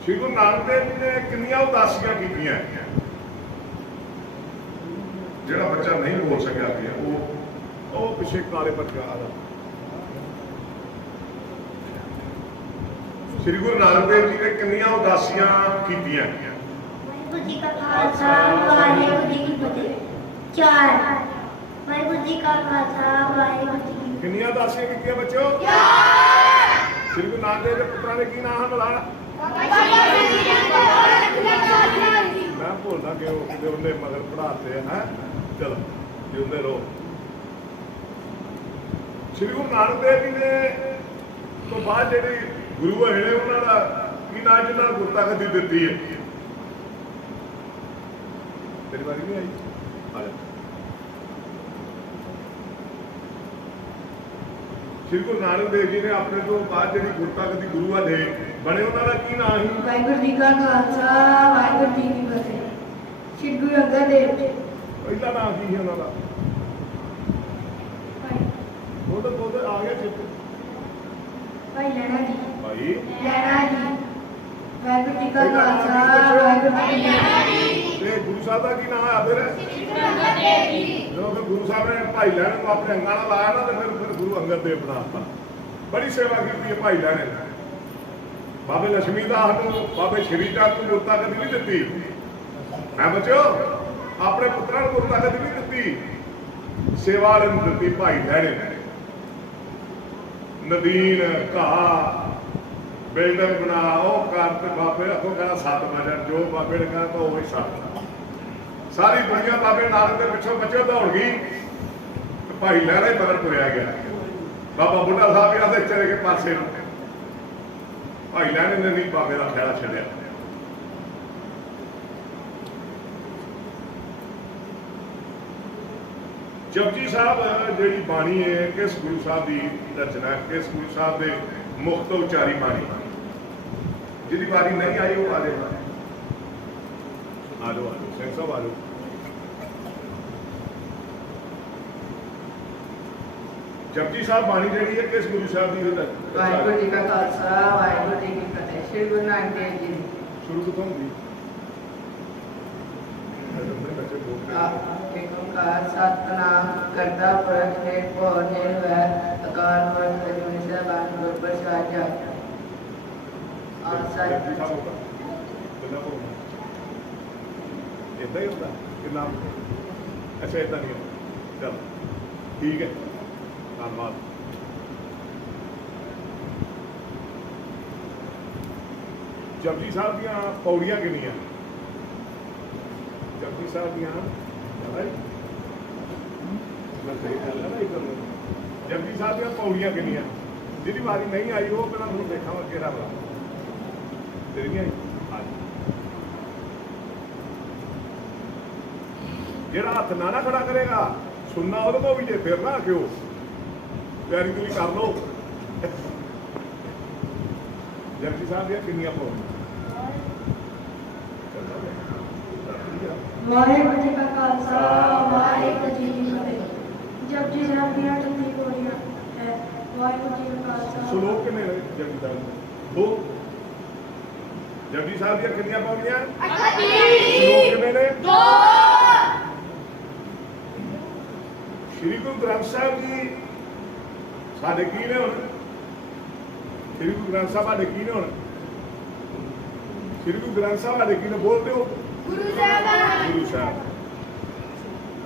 ਸ਼੍ਰੀ ਗੁਰੂ ਨਾਨਕ ਦੇਵ ਜੀ ਨੇ ਕਿੰਨੀਆਂ ਉਦਾਸੀਆਂ ਕੀਤੀਆਂ ਜਿਹੜਾ ਬੱਚਾ ਨਹੀਂ ਬੋਲ ਸਕਿਆ ਕਿ ਉਹ ਪਿੱਛੇ ਕਾਲੇ ਪੱਤਰ ਆ ਰਿਹਾ ਸ਼੍ਰੀ ਗੁਰੂ ਨਾਨਕ ਦੇਵ ਜੀ ਨੇ ਕਿੰਨੀਆਂ ਉਦਾਸੀਆਂ ਕੀਤੀਆਂ ਵਾਹਿਗੁਰੂ ਜੀ ਕਾ ਖਾਲਸਾ ਵਾਹਿਗੁਰੂ ਜੀ ਕੀ ਫਤਿਹ 4 ਵਾਹਿਗੁਰੂ ਜੀ ਕਾ ਖਾਲਸਾ ਵਾਹਿਗੁਰੂ ਜੀ ਕੀ ਕਿੰਨੀਆਂ ਉਦਾਸੀਆਂ ਕੀਤੀਆਂ ਬੱਚਿਓ ਸ਼੍ਰੀ ਗੁਰੂ ਨਾਨਕ ਦੇਵ ਦੇ ਪੁੱਤਰਾਂ ਦੇ ਕੀ ਨਾਮ ਹਨ ਬੁਲਾ ਮੈਂ ਭੁੱਲਦਾ ਕਿ ਉਹ ਕਿਤੇ ਉਹਨੇ ਮਗਰ ਪੜਾਤੇ ਹੈ ਚਲੋ ਜਿਉਂਦੇ ਰਹੋ ਸ਼੍ਰੀ ਗੁਰੂ ਨਾਨਕ ਦੇਵ ਜੀ ਨੇ ਤੋਂ ਬਾਅਦ ਜਿਹੜੇ ਗੁਰੂ ਹੋਏ ਨੇ ਉਹਨਾਂ ਦਾ ਕੀ ਨਾਮ ਜਿਹਨਾਂ ਨੂੰ ਗੁਰਤਾਗਦੀ ਦਿੱਤੀ ਹੈ ਤੇਰੀ ਵਾਰੀ ਨਹੀਂ ਆਈ ਆ ਜਾ ਸ਼੍ਰੀ ਗੁਰੂ ਨਾਨਕ ਦੇਵ ਜੀ ਨੇ ਆਪਣੇ ਤੋਂ ਬਾਅਦ ਜਿਹੜੀ ਗੁਰਤਾਗਦੀ ਗੁਰੂ ਆ ਦੇ ਬਣੇ ਉਹਨਾਂ ਦਾ ਕੀ ਨਾਮ ਸੀ ਵਾਹਿਗੁਰੂ ਜੀ ਕਾ ਖਾਲਸਾ ਵਾਹਿਗੁਰੂ ਜੀ ਕੀ ਫਤਿਹ ਸ੍ਰੀ ਗੁਰੂ ਅੰਗਦ ਦੇਵ ਜੀ ਪਹਿਲਾ ਨਾਮ ਕੀ ਸੀ ਉਹਨਾਂ ਦਾ ਉਹ ਆ ਗਿਆ ਚਿੱਤ ਭਾਈ ਲੈਣਾ ਜੀ ਭਾਈ ਲੈਣਾ ਜੀ ਵਾਹਿਗੁਰੂ ਜੀ ਕਾ ਖਾਲਸਾ ਵਾਹਿਗੁਰੂ ਜੀ ਕੀ ਫਤਿਹ ਤੇ ਗੁਰੂ ਸਾਹਿਬ ਦਾ ਕੀ ਨਾਮ ਆ ਫਿਰ ਜਦੋਂ ਫਿਰ ਗੁਰੂ ਸਾਹਿਬ ਨੇ ਭਾਈ ਲੈਣ ਨੂੰ ਆਪਣੇ ਅੰਗਾਂ ਨਾਲ ਲਾਇਆ ਨਾ ਤੇ ਫਿਰ ਗੁਰੂ ਅੰਗਦ ਦੇਵ ਬਣਾਤਾ ਬੜੀ ਸੇਵਾ ਕੀਤੀ ਹੈ ਭਾਈ ਲੈਣੇ ਨੇ ਬਾਬੇ ਲక్ష్ਮੀ ਦਾਸ ਨੂੰ ਬਾਬੇ ਸ਼੍ਰੀ ਚੰਦ ਨੂੰ ਗੁਰਤਾਗਦੀ ਨਹੀਂ ਦਿੱਤੀ ਮੈਂ ਬੱਚਿਓ ਆਪਣੇ ਪੁੱਤਰਾਂ ਨੂੰ ਗੁਰਤਾਗਦੀ ਨਹੀਂ ਦਿੱਤੀ ਸੇਵਾ ਵਾਲੇ ਨੂੰ ਦਿੱਤੀ ਭਾਈ ਲੈਣੇ ਨੇ ਨਦੀਨ ਘਾਹ ਬਿਲਡਿੰਗ ਬਣਾ ਉਹ ਕਰ ਤੇ ਬਾਬੇ ਅੱਗੋਂ ਕਹਿੰਦਾ 7 ਵਜੇ ਜੋ ਬਾਬੇ ਨੇ ਕਹਿੰਦਾ ਉਹ ਹੀ 7 ਸਾਰੀ ਦੁਨੀਆ ਬਾਬੇ ਨਾਨਕ ਦੇ ਪਿੱਛੋਂ ਬੱਚੇ ਦੌੜ ਗਈ ਤੇ ਭਾਈ ਲਹਿਰਾ ਹੀ ਬਦਲ ਤੁਰਿਆ ਗਿਆ ਬਾਬਾ ਬੁੱਢਾ ਸਾਹਿਬ ਵੀ ਆਦੇ ਚਲੇ ਗਏ ਪਾਸੇ ਨੂੰ ਭਾਈ ਲਹਿਰੇ ਨੇ ਨਹੀਂ ਬਾਬੇ ਦਾ ਖਿਆਲ ਛੱਡਿਆ ਜਪਜੀ ਸਾਹਿਬ ਜਿਹੜੀ ਬਾਣੀ ਹੈ ਕਿਸ ਗੁਰੂ ਸਾਹਿਬ ਦੀ ਰਚਨਾ ਕਿਸ ਗੁਰੂ ਸਾਹਿਬ ਦੇ ਮੁਖ ਤੋਂ ਉਚਾਰੀ ਬਾਣੀ ਜਿਹਦੀ ਵਾਰੀ ਨਹੀਂ ਆਈ ਉਹ ਆ ਜਾਏਗਾ ਆਲੋ ਸਿੰਘ ਸਾਹਿਬ ਆਲੋ ਜਪਜੀ ਸਾਹਿਬ ਬਾਣੀ ਜਿਹੜੀ ਹੈ ਕਿਸ ਗੁਰੂ ਸਾਹਿਬ ਦੀ ਵਾਹਿਗੁਰੂ ਜੀ ਕਾ ਖਾਲਸਾ ਵਾਹਿਗੁਰੂ ਜੀ ਕੀ ਫਤਿਹ ਸ੍ਰੀ ਗੁਰੂ ਨਾਨਕ ਦੇਵ ਜੀ ਸ਼ੁਰੂ ਕਿੱਥੋਂ ਹੁੰਦੀ ਬੱਚੇ ਬੋਲਦੇ ਏਕ ਓੰਕਾਰ ਸਤਿਨਾਮ ਕਰਤਾ ਪੁਰਖ ਨਿਰਭਉ ਨਿਰਵੈਰ ਅਕਾਲ ਮੂਰਤ ਅਜੂਨੀ ਸੈਭੰ ਗੁਰ ਪ੍ਰਸਾਦਿ ਜਪੁ ਆਸਾ ਇਦਾਂ ਹੀ ਹੁੰਦਾ ਕਿ ਨਾਮ ਅੱਛਾ ਇਦਾਂ ਨਹੀਂ ਹੁੰਦਾ ਚਲ ਠੀਕ ਹੈ ਧੰਨਵਾਦ जपजी साहब दियां पौड़ियां किन्नियां? जपजी साहब दियां जपजी साहब दियां पौड़ियां किन्नियां? जिहदी वारी नहीं आई वो पहला तुहानूं देखा वा केड़ा वाला तेरी नहीं आई। जेड़ा हथ ना खड़ा करेगा सुनना वो तो भी जे फिर ना क्यों तैयारी तुरी कर लो। जपजी साहब दियां किन्नियां पौड़ियां? वाहिगुरू जी का खालसा वाहिगुरू जी की फतेह। जपजी साहब दियां 38 पौड़ियां है। वाहिगुरू जी का खालसा। श्लोक किन्ने ने जपजी साहब दो? जपजी साहब दियां किन्नियां पौड़ियां? 38। श्लोक किन्ने ने? 2। श्री गुरु ग्रंथ साहब जी साडे की ने हुण? श्री गुरु ग्रंथ साहब साडे की ने हुण? श्री गुरु ग्रंथ साहब साडे की ने बोलते हो? गुरु साहब। गुरु साहब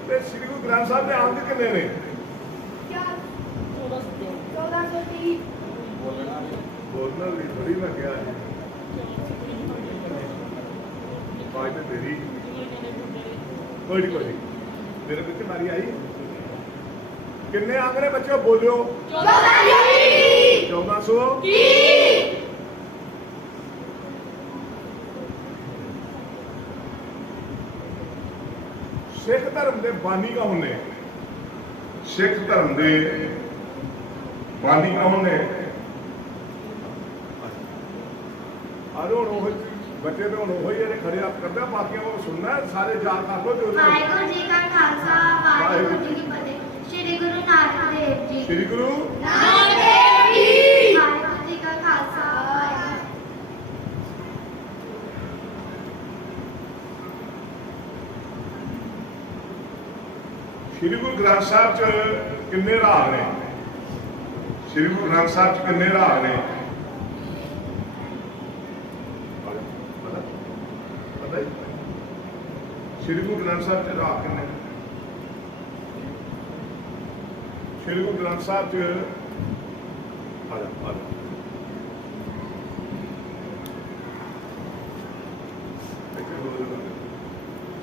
ते श्री गुरु ग्रंथ साहब दे अंक किन्ने ने? 1430। बोलना भी थोड़ी मैं क्या है आज तो तेरी कोई नहीं मेरे बच्चे मारी आई किन्ने अंक ने बच्चे बोलो? 1430। सिख धर्म के बानी कौन ने? सिख धर्म के बानी कौन ने? अरे हूँ बच्चे तो हूँ वही खड़े आप करते बाकी वो सुनना है सारे याद कर लो। वाहिगुरू जी का खालसा वाहिगुरू जी की फतेह। श्री गुरु नानक देव जी। श्री गुरु नानक देव जी। वाहिगुरू जी का खालसा वाहिगुरू। श्री गुरु ग्रंथ साहब च किन्ने राग ने? श्री गुरु ग्रंथ साहब च किन्ने राग ने? श्री गुरु ग्रंथ साहब च राग किन्ने? श्री गुरु ग्रंथ साहब च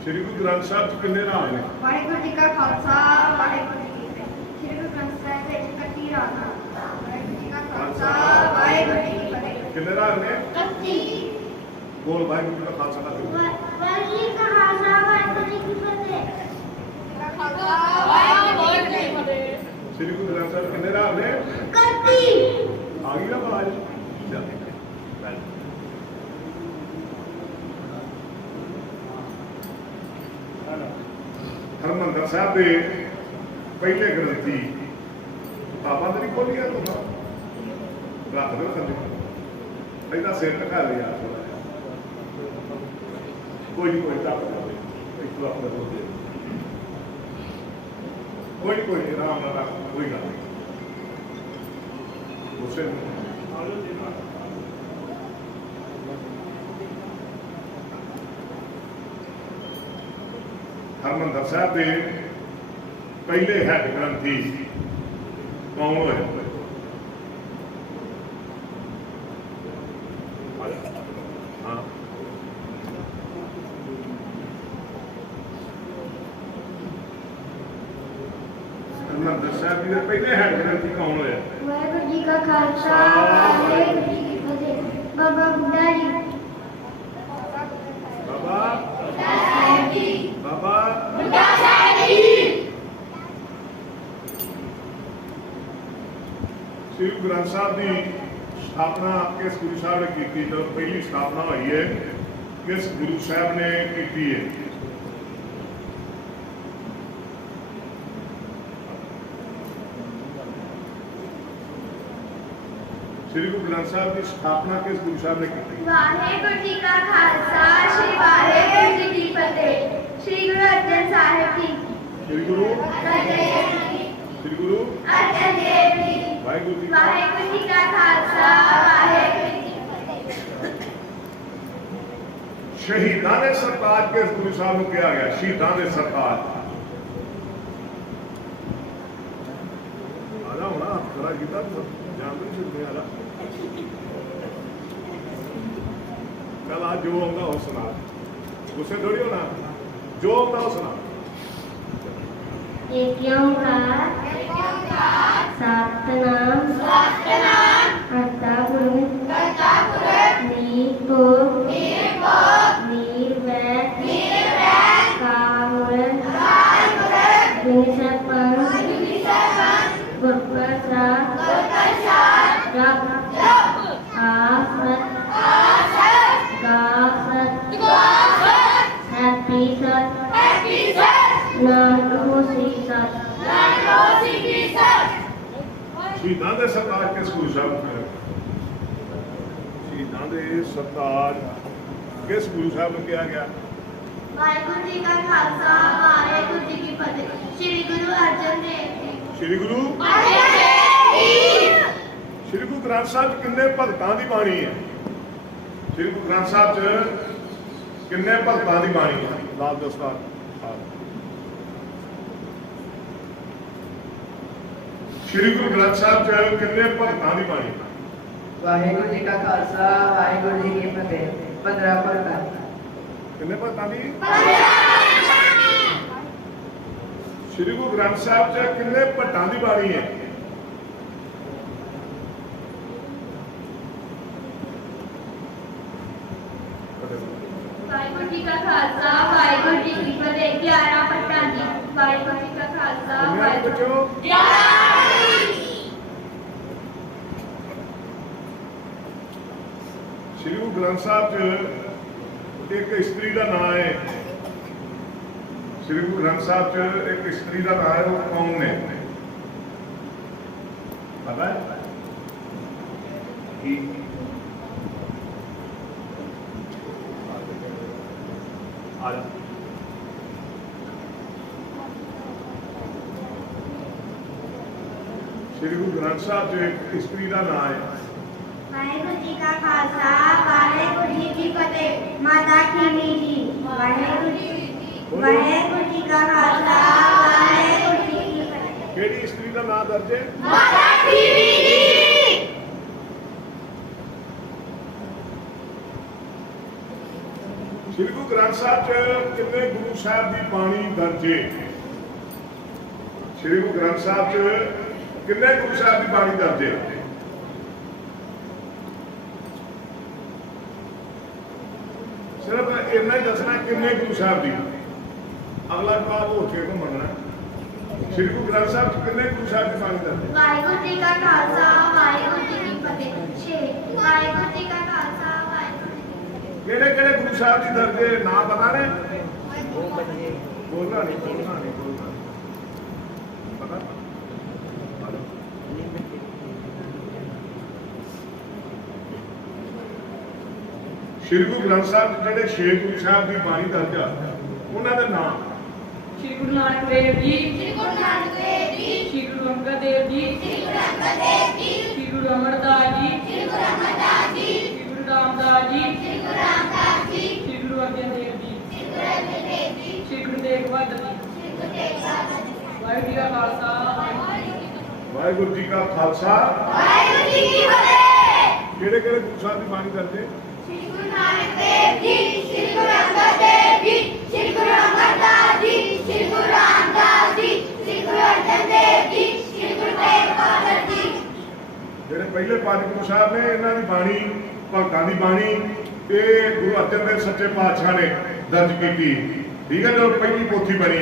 श्री गुरु ग्रंथ साहब च किन्ने राग ने? वाहिगुरू जी का खालसा वाहिगुरू जी की फतेह। श्री गुरु ग्रंथ साहिब ਵਿੱਚ 31 ਰਾਗ ਹਨ। ਵਾਹਿਗੁਰੂ ਜੀ का खालसा वाहिगुरू जी की फतेह। किन्ने राग ने? 31। बोल वाहिगुरू जी का खालसा का वाहिगुरू जी का खालसा वाहिगुरू जी की फतेह। श्री गुरु ग्रंथ साहब किन्ने राग ने? 31। आ गई ना आवाज? हरमंदर साहब के पहले ग्रंथी बाबा तो नहीं खोलिया तो रख दो थले पहला सिर ढका लिया कोई नहीं कोई ढक कोई आराम ना रख कोई गल नहीं गुस्से हरमंदर साहब के पहले हैड ग्रंथी कौन होए? हाँ हरमंदर साहब जी के पहले हैड ग्रंथी कौन होए? वाहिगुरू जी का खालसा वाहिगुरू जी की फतेह। बाबा बुड्ढा जी। बाबा बाबा श्री गुरु ग्रंथ साहब की स्थापना किस गुरु साहब ने की? जब पहली स्थापना हुई है किस गुरु साहब ने की है? श्री गुरु ग्रंथ साहब की स्थापना किस गुरु साहब ने की? वाहिगुरू जी का खालसा श्री वाहिगुरू जी की फतेह। श्री गुरु अर्जन साहिब जी। श्री गुरु अर्जन देव जी। श्री गुरु अर्जन देव जी। वाहिगुरू जी वाहिगुरू जी का खालसा वाहिगुरू जी की फतेह। शहीदां ने सरताज किस गुरु साहब को किया गया? शहीदां ने सरताज आला होना खड़ा किया जान नहीं सकते आला जो आंदा वो सुना, गुस्से थोड़ी होना, जो आंदा वो सुना। एक ओंकार सतनाम करता पुरुष निर्भय कामूर्त विनिसर्पण गुरुप्रसाद जप आसत गासत हैप्पी सत नानकोसी सत शहीदां दे सरताज किस गुरु साहब ने, शहीदां दे सरताज किस गुरु साहब ने किया गया? वाहिगुरु जी का खालसा वाहिगुरु जी की फतेह। श्री गुरु अर्जन देव जी। श्री गुरु श्री गुरु ग्रंथ साहब च किन्ने भगतां दी बाणी है? श्री गुरु ग्रंथ साहब च किन्ने भगतां दी बाणी है? लाल दस्तार श्री गुरु ग्रंथ साहब च किन्ने भगतां दी बाणी? वाहिगुरु जी का खालसा वाहिगुरु जी की फतेह। 15 भगतां। किन्ने भगतां दी? श्री गुरु ग्रंथ साहब च किन्ने भट्टां दी बाणी है? वाहिगुरु जी का खालसा वाहिगुरु जी की फतेह। 11 भट्टां जी। वाहिगुरु जी का खालसा वाहिगुरु श्री गुरु ग्रंथ साहब च एक स्त्री का नाम है, श्री गुरु ग्रंथ साहब च एक स्त्री का नाम है, वो कौन ने पता है? श्री गुरु ग्रंथ साहब च एक स्त्री का नाम है। वाहिगुरु जी का खालसा वाहिगुरु जी की फतेह। माता खीमी जी। वाहिगुरु जी का खालसा वाहिगुरु जी की फतेह। केड़ी स्त्री का नाम दर्ज है? माता खीमी जी। श्री गुरु ग्रंथ साहब च किन्ने गुरु साहब की बाणी दर्ज है? श्री गुरु ग्रंथ साहब च किन्ने गुरु साहब की बाणी दर्ज है? सिर्फ इन्ना ही दसना किन्ने गुरु साहब की, अगला जवाब हो के को मंगना। श्री गुरु ग्रंथ साहब च किन्ने गुरु साहब की बाणी दर्ज है? वाहिगुरु जी का खालसा वाहिगुरु जी की फतेह। 6 वाहिगुरु जी का खालसा वाहिगुरु जी की फतेह। केड़े केड़े गुरु साहब जी दर्ज है नाम पता ने? बोलना नहीं पता? श्री गुरु ग्रंथ साहब जेडे 6 गुरु साहब की बाणी दर्ज है उन्होंने नाम? श्री गुरु नानक देव जी, श्री गुरु नानक देव जी। श्री गुरु अंगद देव जी, श्री गुरु अंगद देव जी। श्री गुरु अमरदास जी, श्री गुरु अमरदास जी। श्री गुरु रामदास जी, श्री गुरु रामदास जी। श्री गुरु अर्जन देव जी, श्री गुरु अर्जन देव जी। श्री गुरु तेग बहादुर जी। श्री गुरु तेग बहादुर जी। वाहिगुरु जी का खालसा वाहिगुरु जी का खालसा वाहिगुरु जी की फतेह। केड़े केड़े गुरु साहब की बाणी दर्ज है? श्री गुरु नानक देव जी, श्री गुरु अंगद देव जी, श्री गुरु अमरदास जी, श्री गुरु रामदास जी, श्री गुरु अर्जन देव जी, श्री गुरु तेग बहादुर जी। ਜਿਹੜੇ ਪਹਿਲੇ ਪੰਜ ਗੁਰੂ ਸਾਹਿਬ ਨੇ ਇਹਨਾਂ ਦੀ ਬਾਣੀ ਭਗਤਾਂ ਦੀ ਬਾਣੀ ਇਹ ਗੁਰੂ ਅਰਜਨ ਦੇਵ ਸੱਚੇ ਪਾਤਸ਼ਾਹ ਨੇ ਦਰਜ ਕੀਤੀ। ਠੀਕ ਹੈ, ਜਦੋਂ ਪਹਿਲੀ ਪੋਥੀ ਬਣੀ,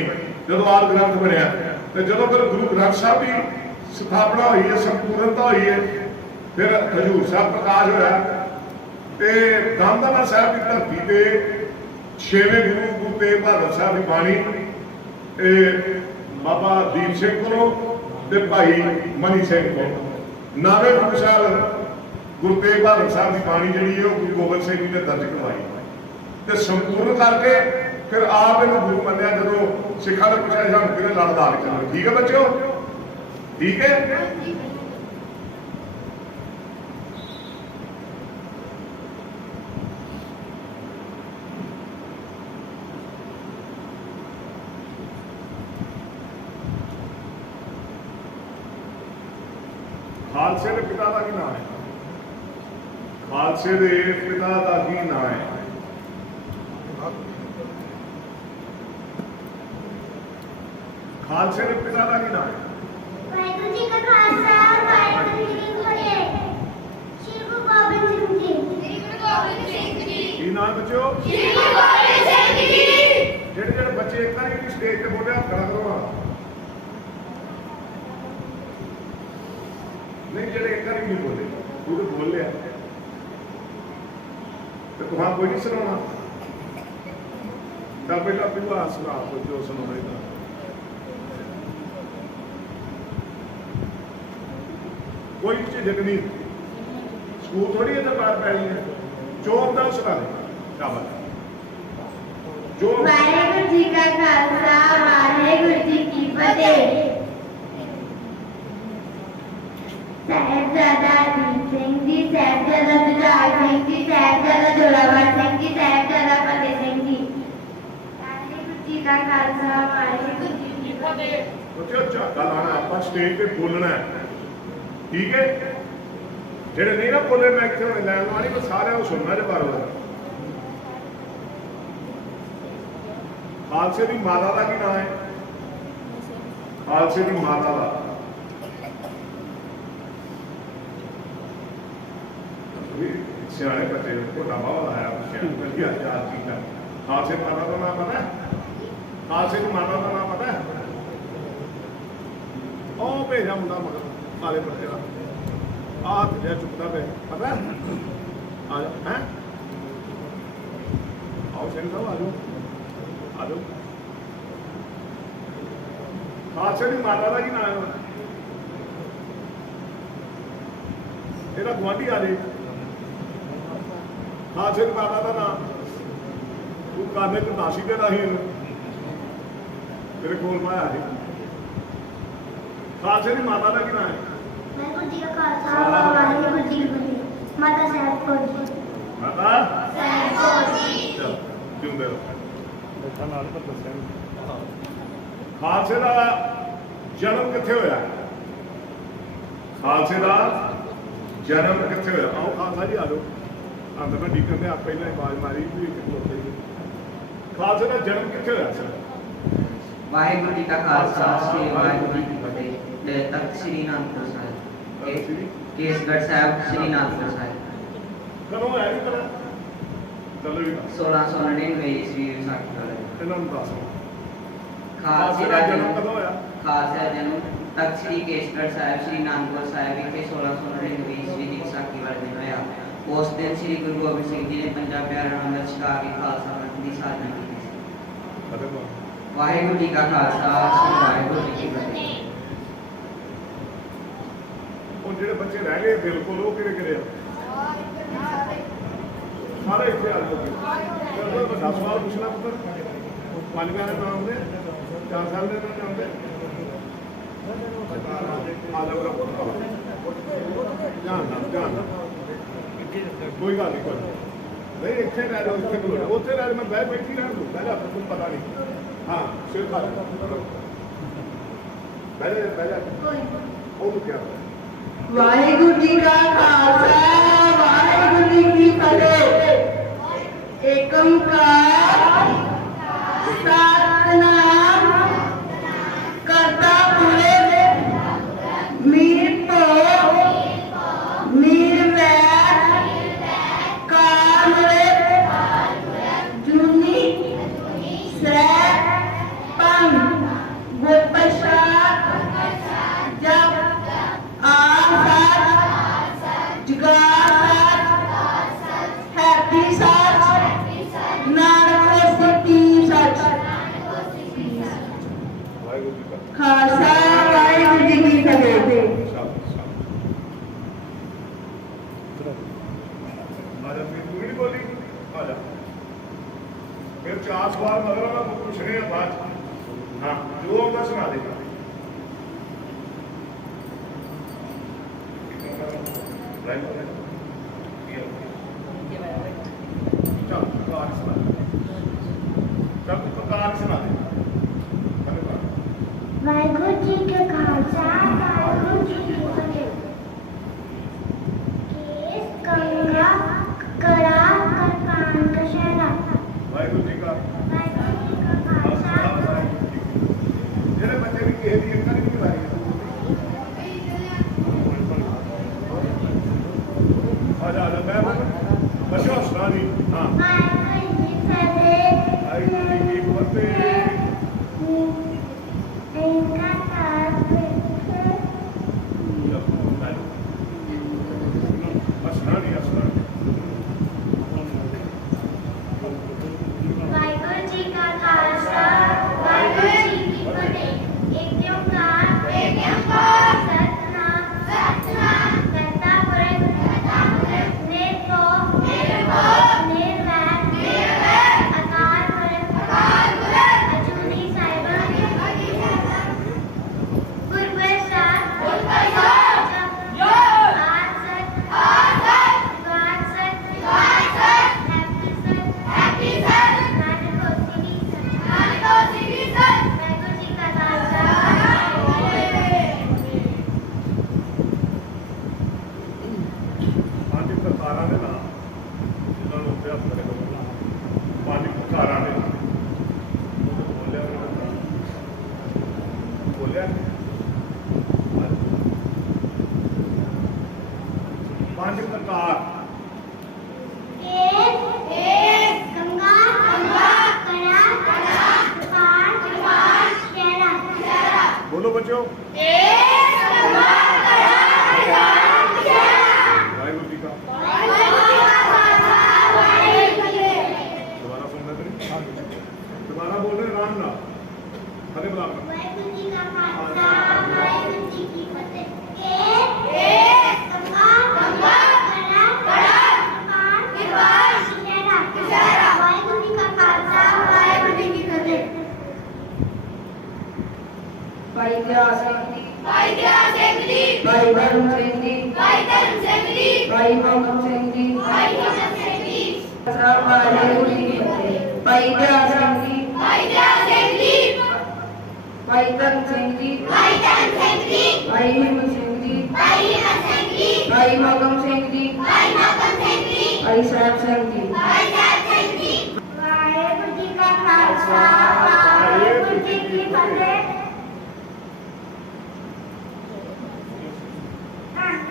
ਜਦੋਂ ਆਦਿ ਗ੍ਰੰਥ ਬਣਿਆ ਤੇ ਜਦੋਂ ਫਿਰ ਗੁਰੂ ਗ੍ਰੰਥ ਸਾਹਿਬ ਦੀ ਸਥਾਪਨਾ ਹੋਈ ਹੈ, ਸੰਪੂਰਨਤਾ ਹੋਈ ਹੈ, ਫਿਰ ਹਜ਼ੂਰ ਸਾਹਿਬ ਪ੍ਰਕਾਸ਼ ਹੋਇਆ ਤੇ ਦਮਦਮਾ ਸਾਹਿਬ ਦੀ ਧਰਤੀ ਤੇ 6ਵੇਂ ਗੁਰੂ ਤੇਗ ਬਹਾਦਰ ਸਾਹਿਬ ਦੀ ਬਾਣੀ ਇਹ ਬਾਬਾ ਦੀਪ ਸਿੰਘ ਕੋਲੋਂ ਤੇ ਭਾਈ ਮਨੀ ਸਿੰਘ ਕੋਲੋਂ, 9ਵੇਂ ਗੁਰੂ ਸਾਹਿਬ ਗੁਰੂ ਤੇਗ ਬਹਾਦਰ ਸਾਹਿਬ ਦੀ ਬਾਣੀ ਜਿਹੜੀ ਹੈ ਉਹ ਗੁਰੂ ਗੋਬਿੰਦ ਸਿੰਘ ਜੀ ਨੇ ਦਰਜ ਕਰਵਾਈ ਤੇ ਸੰਪੂਰਨ ਕਰਕੇ ਫਿਰ ਆਪ ਇਹਨੂੰ ਗੁਰੂ ਮੰਨਿਆ। ਜਦੋਂ ਸਿੱਖਾਂ ਨੇ ਪੁੱਛਿਆ ਸਾਨੂੰ ਕਿਹਨੇ ਲੜਦਾ ਕਰਨਾ, ਠੀਕ ਹੈ ਬੱਚਿਓ, ਠੀਕ ਹੈ। ਖਾਲਸੇ ਦੇ ਪਿਤਾ ਦਾ ਕੀ ਨਾਮ ਹੈ? ਖਾਲਸੇ ਦੇ ਪਿਤਾ ਦਾ ਕੀ ਨਾਮ ਹੈ? ਖਾਲਸੇ ਦੇ ਪਿਤਾ ਦਾ ਕੀ ਨਾਮ ਹੈ? ਵਾਹਿਗੁਰੂ ਜੀ ਕਾ ਖਾਲਸਾ ਵਾਹਿਗੁਰੂ ਜੀ ਕੀ ਫਤਿਹ। ਸ਼੍ਰੀ ਗੁਰੂ ਗੋਬਿੰਦ ਸਿੰਘ ਜੀ। ਸ਼੍ਰੀ ਗੁਰੂ ਗੋਬਿੰਦ ਸਿੰਘ ਜੀ। ਕੀ ਨਾਮ ਬੱਚਿਓ? ਸ਼੍ਰੀ ਗੁਰੂ ਗੋਬਿੰਦ ਸਿੰਘ ਜੀ। ਜਿਹੜੇ ਬੱਚੇ ਇੱਕ ਵਾਰੀ ਵੀ ਸਟੇਜ ਤੇ ਬੋਲਿਆ ਖੜਾ ਕਰੋ। ਨਹੀਂ ਜਿਹੜੇ ਇੱਕ ਵਾਰੀ ਨਹੀਂ ਬੋਲੇ ਉਹ ਤਾਂ ਬੋਲ ਲਿਆ ਤੇ ਤੁਹਾਂ ਕੋਈ ਨਹੀਂ ਸੁਣਾਉਣਾ। ਤਾਂ ਪਹਿਲਾਂ ਵਿਵਾਹ ਸੁਣਾ ਕੋਈ ਜੋ ਸੁਣਾਉਣਾ। ਕੋਈ ਝਿਜਕ ਨਹੀਂ, ਸਕੂਲ ਥੋੜੀ ਇਹਦਾ ਬਾਹਰ ਪੈਣੀ ਹੈ। ਚੋਰ ਦਾ ਸੁਣਾ ਦੇ ਸ਼ਾਬਾਸ਼। ਜੋ ਵਾਹਿਗੁਰੂ ਜੀ ਕਾ ਖਾਲਸਾ ਵਾਹਿਗੁਰੂ ਜੀ ਕੀ ਫਤਿਹ। ਸਾਹਿਬਜ਼ਾਦਾ ਅਜੀਤ ਸਿੰਘ ਜੀ, ਸਾਹਿਬਜ਼ਾਦਾ ਜੁਝਾਰ ਸਿੰਘ ਜੀ, ਸਾਹਿਬਜ਼ਾਦਾ ਜ਼ੋਰਾਵਰ ਸਿੰਘ ਜੀ, ਸਾਹਿਬਜ਼ਾਦਾ ਫਤਿਹ ਸਿੰਘ ਜੀ। ਵਾਹਿਗੁਰੂ ਜੀ ਕਾ ਖਾਲਸਾ ਵਾਹਿਗੁਰੂ ਜੀ ਕੀ ਫਤਿਹ। ਬੱਚਿਓ ਝਾਕਾ ਲਾਣਾ ਆਪਾਂ ਸਟੇਜ ਤੇ ਬੋਲਣਾ ਹੈ, ਠੀਕ ਹੈ? ਜਿਹੜੇ ਨਹੀਂ ਨਾ ਬੋਲੇ ਮੈਂ ਕਿਥੇ ਹੁਣ ਲੈਣ ਵਾਲੀ ਮੈਂ ਸਾਰਿਆਂ ਨੂੰ ਸੁਣਨਾ ਜੇ ਬਾਰੋ। ਖਾਲਸੇ ਦੀ ਮਾਤਾ ਦਾ ਕੀ ਨਾਮ ਹੈ? ਖਾਲਸੇ ਦੀ ਮਾਤਾ ਦਾ ਸਿਆਣੇ ਬੱਚੇ ਕੋਟਾ ਬਾਵਾ ਆਇਆ ਪੁੱਛਿਆ ਵਧੀਆ ਯਾਦ ਕੀਤਾ। ਖਾਲਸੇ ਮਾਤਾ ਦਾ ਨਾਮ ਪਤਾ ਹੈ? ਖਾਲਸੇ ਦੀ ਮਾਤਾ ਦਾ ਨਾਮ ਪਤਾ ਹੈ? ਉਹ ਭੇਜਾ ਮੁੰਡਾ ਮਗਰ ਕਾਲੇ ਬੱਚੇ ਦਾ ਆਹ ਜਿਹੜਾ ਚੁੱਕਦਾ ਪਿਆ ਪਤਾ ਹੈ? ਆ ਜਾ ਹੈ ਆਓ ਸਿੰਘ ਸਾਹਿਬ ਆ ਜਾਓ ਆ ਜਾਓ। ਖਾਲਸੇ ਦੀ ਮਾਤਾ ਦਾ ਕੀ ਨਾਮ ਹੈ? ਇਹਦਾ ਗੁਆਂਢੀ ਆ ਜੇ। ਖਾਲਸੇ ਦੀ ਮਾਤਾ ਦਾ ਨਾਮ ਤੂੰ ਕਾਨੇ ਚ ਨਾਸੀ ਦੇ ਰਾਹੀਂ ਤੇਰੇ ਕੋਲ ਪਾਇਆ ਸੀ। ਖਾਲਸੇ ਦੀ ਮਾਤਾ ਦਾ ਕੀ ਨਾਮ ਹੈ? ਵਾਹਿਗੁਰੂ ਜੀ ਕਾ ਖਾਲਸਾ ਵਾਹਿਗੁਰੂ ਜੀ ਕੀ ਫਤਿਹ। ਮਾਤਾ ਸਾਹਿਬ ਕੌਰ ਜੀ। ਮਾਤਾ ਸਾਹਿਬ ਕੌਰ ਜੀ। ਚਲ ਜਿਉਂਦੇ ਰਹੋ। ਖਾਲਸੇ ਦਾ ਜਨਮ ਕਿੱਥੇ ਹੋਇਆ? ਖਾਲਸੇ ਦਾ ਜਨਮ ਕਿੱਥੇ ਹੋਇਆ? ਆਓ ਖਾਲਸਾ ਜੀ ਆ ਜਾਓ। ਅੰਦਰ ਮੈਂ ਡੀਕਨ ਨੇ ਆਪ ਪਹਿਲਾਂ ਹੀ ਆਵਾਜ਼ ਮਾਰੀ ਵੀ ਇੱਕ ਖਲੋਤੇ ਜੀ। ਖਾਲਸੇ ਦਾ ਜਨਮ ਕਿੱਥੇ ਹੋਇਆ ਸਰ? ਵਾਹਿਗੁਰੂ ਜੀ ਕਾ ਖਾਲਸਾ ਸ੍ਰੀ ਵਾਹਿਗੁਰੂ ਜੀ ਕੀ ਫਤਿਹ। ਤੇ ਤਖਤ ਸ੍ਰੀ ਅਨੰਦਪੁਰ ਸਾਹਿਬ ਕੇਸਗੜ੍ਹ ਸਾਹਿਬ ਸ੍ਰੀ ਅਨੰਦਪੁਰ ਸਾਹਿਬ ਕਦੋਂ ਹੋਇਆ ਜੀ ਪਤਾ? ਚਲੋ ਵੀ 1699 ਈਸਵੀ ਵਿਸਾਖੀ ਵਾਲੇ ਇਹਨਾਂ ਨੂੰ ਦੱਸੋ ਖਾਲਸੇ ਦਾ ਜਨਮ ਕਦੋਂ ਹੋਇਆ? ਖਾਲਸੇ ਦਾ ਜਨਮ ਤਖਤ ਸ੍ਰੀ ਕੇਸਗੜ੍ਹ ਸਾਹਿਬ ਸ੍ਰੀ ਅਨੰਦਪੁਰ ਸਾਹਿਬ ਵਿਖੇ 1699 ਈਸਵੀ ਦੀ ਵਿਸਾਖੀ ਵਾਲੇ ਦਿਨ ਹੋਇਆ। ਉਸ ਦਿਨ ਸ੍ਰੀ ਗੁਰੂ ਗੋਬਿੰਦ ਸਿੰਘ ਜੀ ਨੇ ਪੰਜਾਂ ਪਿਆਰਿਆਂ ਨੂੰ ਅੰਮ੍ਰਿਤ ਛਕਾ ਕੇ ਖਾਲਸਾ ਪੰਥ ਦੀ ਸਾਜਨਾ ਕੀਤੀ ਸੀ। ਵਾਹਿਗੁਰੂ ਜੀ ਕਾ ਖਾਲਸਾ ਸ੍ਰੀ ਵਾਹਿਗੁਰੂ ਜੀ ਕੀ ਫਤਿਹ। ਉਹ ਜਿਹੜੇ ਬੱਚੇ ਰਹਿ ਗਏ ਬਿਲਕੁਲ ਉਹ ਕਿਹੜੇ ਕਿਹੜੇ ਆ? ਸਾਰੇ ਇੱਥੇ ਆ ਜਾਓ। ਚਲੋ ਵੱਡਾ ਸਵਾਲ ਪੁੱਛਣਾ ਪੁੱਤਰ। 5 ਦੇ ਨਾਮ ਆਉਂਦੇ 4 ਸਾਲ ਦੇ ਨਾਮ ਆਉਂਦੇ ਆ ਜਾਓ ਜਾਨ ਕੋਈ ਗੱਲ ਨਹੀਂ ਨਹੀਂ ਇੱਥੇ ਰਹਿ ਜਾਓ ਇੱਥੇ ਕੋਲ ਉੱਥੇ ਰਹਿ ਮੈਂ ਬੈਠੀ ਰਹਿਣ ਦੂੰ ਪਹਿਲਾਂ ਤੁਹਾਨੂੰ ਪਤਾ ਨਹੀਂ। ਹਾਂ ਸਿਰ ਖਾ ਪਹਿਲਾਂ ਉਹ ਕਿਹਾ ਵਾਹਿਗੁਰੂ ਜੀ ਕਾ ਖਾਲਸਾ ਵਾਹਿਗੁਰੂ ਜੀ ਕੀ ਫਤਿਹ। ਏਕ ਓੰਕਾਰ ਸਤਿਨਾਮ ਕਰਤਾ ਪੁਰਖ ਨਿਰਭਉ ਨਿਰਵੈਰ ਕਾਲ ਜੁਨੀ ਸੈਭੰ ਗੁਰ ਪ੍ਰਸਾਦ ਜਪ ਆਸਾ ਜੁਗਾ ਸੱਚ ਹੈਪੀ ਸੱਚ ਨਾਨਕ ਹੋਸੀ ਸੱਚ। ਵਾਹਿਗੁਰੂ ਜੀ ਕਾ ਖਾਲਸਾ ਵਾਹਿਗੁਰੂ ਜੀ ਕੀ ਫਤਿਹ। ਆਜਾ ਫਿਰ ਤੂੰ ਨਹੀਂ ਬੋਲੀ ਆਜਾ ਫਿਰ 4 ਸਵਾਲ ਮਗਰ ਮੈਂ ਪੁੱਛਣੇ ਆ ਬਾਅਦ ਚ। ਹਾਂ ਜੋ ਆਉਂਦਾ ਸੁਣਾ ਦੇ। ਚੱਲ ਕਾਰ ਸੁਣਾ ਚੱਲ ਕਾਰ ਸੁਣਾ ਦੇ। ਵਾਹਿਗੁਰੂ ਜੀ ਕਾ ਖਾਲਸਾ ਵਾਹਿਗੁਰੂ ਜੀ ਕੀ ਫਤਿਹ। ਕੇਸ ਕੰਗਾ ਕਰਾ ਕਰਪਾਨ ਕਸ਼ੈਰਾ। ਵਾਹਿਗੁਰੂ ਜੀ ਕਾ ਖਾਲਸਾ ਵਾਹਿਗੁਰੂ ਜੀ ਕੀ ਫਤਿਹ। ਜਿਹੜੇ ਬੱਚੇ ਵੀ ਕਿਸੇ ਦੀ ਅੱਖਾਂ ਨਹੀਂ ਲਾਈ ਆ ਜਾ ਮੈਂ ਬਸ਼ਾ ਸੁਣਾਣੀ ਹਾਂ ਵਾਹਿਗੁਰੂ ਜੀ ਕੀ ਫਤਿਹ। ਵਾਹਿਗੁਰੂ ਜੀ ਕਾ ਖਾਲਸਾ ਵਾਹਿਗੁਰੂ ਜੀ ਕੀ ਫਤਿਹ। ਏਕ ਓੰਕਾਰ ਸਤਿਨਾਮ ਕਰਤਾ ਪੁਰਖ ਨਿਰਭਉ ਨਿਰਵੈਰ ਅਕਾਲ ਪੁਰਖ ਅਜੂਨੀ ਸਾਹਿਬਾਂ ਗੁਰ ਪ੍ਰਸਾਦ ਜਪ ਆਦ ਸਤ ਜੁਗਾਦ ਸਤ ਹੈਪੀ ਸਤ ਨਾਨਕ ਹੋਸੀ ਸਤ ਵਾਹਿਗੁਰੂ ਜੀ ਕਾ ਖਾਲਸਾ ਪੰਜ ਪ੍ਰਕਾਰਾਂ ਦੇ ਨਾਮ ਜਿਨ੍ਹਾਂ ਨੂੰ ਅਭਿਆਸ ਕਰੇਗਾ ਪੰਜ ਪ੍ਰਕਾਰਾਂ ਦੇ ਨਾਮ ਬੋਲਿਆ ਪੰਜ ਪ੍ਰਕਾਰ ਗੰਗਾ ਕੜਾ ਸ਼ਹਿਰਾ ਬੋਲੋ ਬੱਚਿਓ ਵਾਹਿਗੁਰੂ ਜੀ ਕਾ ਦੁਬਾਰਾ ਸੁਣਨਾ ਤੇ ਦੁਬਾਰਾ ਬੋਲ ਰਹੇ ਆਰਾਮ ਨਾਲ ਹਰੇ ਬੁਲਾ ਵਾਹਿਗੁਰੂ ਜੀ ਕਾ ਖਾਲਸਾ ਵਾਹਿਗੁਰੂ ਜੀ ਕੀ ਫਤਿਹ। ਗੰਗਾ ਕੜਾ ਸ਼ਹਿਰਾ ਵਾਹਿਗੁਰੂ ਜੀ ਕਾ ਖਾਲਸਾ ਵਾਹਿਗੁਰੂ ਜੀ ਕੀ ਫਤਿਹ। ਭਾਈ ਦਿਆਲ ਸਿੰਘ ਜੀ, ਭਾਈ ਦਿਆਲ ਸਿੰਘ ਜੀ, ਭਾਈ ਧਰਮ ਸਿੰਘ ਜੀ, ਭਾਈ ਧਰਮ ਸਿੰਘ ਜੀ, ਭਾਈ ਮੋਹਕਮ ਸਿੰਘ ਜੀ, ਭਾਈ ਹਿੰਮਤ ਸਿੰਘ ਜੀ, ਵਾਹਿਗੁਰੂ ਜੀ ਕੀ ਫਤਿਹ। ਭਾਈ ਦਿਆਲ ਸਿੰਘ ਜੀ, ਭਾਈ ਦਿਆਲ ਸਿੰਘ ਜੀ, ਭਾਈ ਧਰਮ ਸਿੰਘ ਜੀ, ਭਾਈ ਧਰਮ ਸਿੰਘ ਜੀ, ਭਾਈ ਹਿੰਮਤ ਸਿੰਘ ਜੀ, ਭਾਈ ਹਿੰਮਤ ਸਿੰਘ ਜੀ, ਭਾਈ ਮੋਹਕਮ ਸਿੰਘ ਜੀ, ਭਾਈ ਮੋਹਕਮ ਸਿੰਘ ਜੀ, ਭਾਈ ਸਾਹਿਬ ਸਿੰਘ ਜੀ। ਭਾਈ ਸਾਹਿਬ ਸਿੰਘ ਜੀ। ਵਾਹਿਗੁਰੂ ਜੀ ਕਾ ਖਾਲਸਾ ਵਾਹਿਗੁਰੂ ਜੀ ਕੀ ਫਤਿਹ।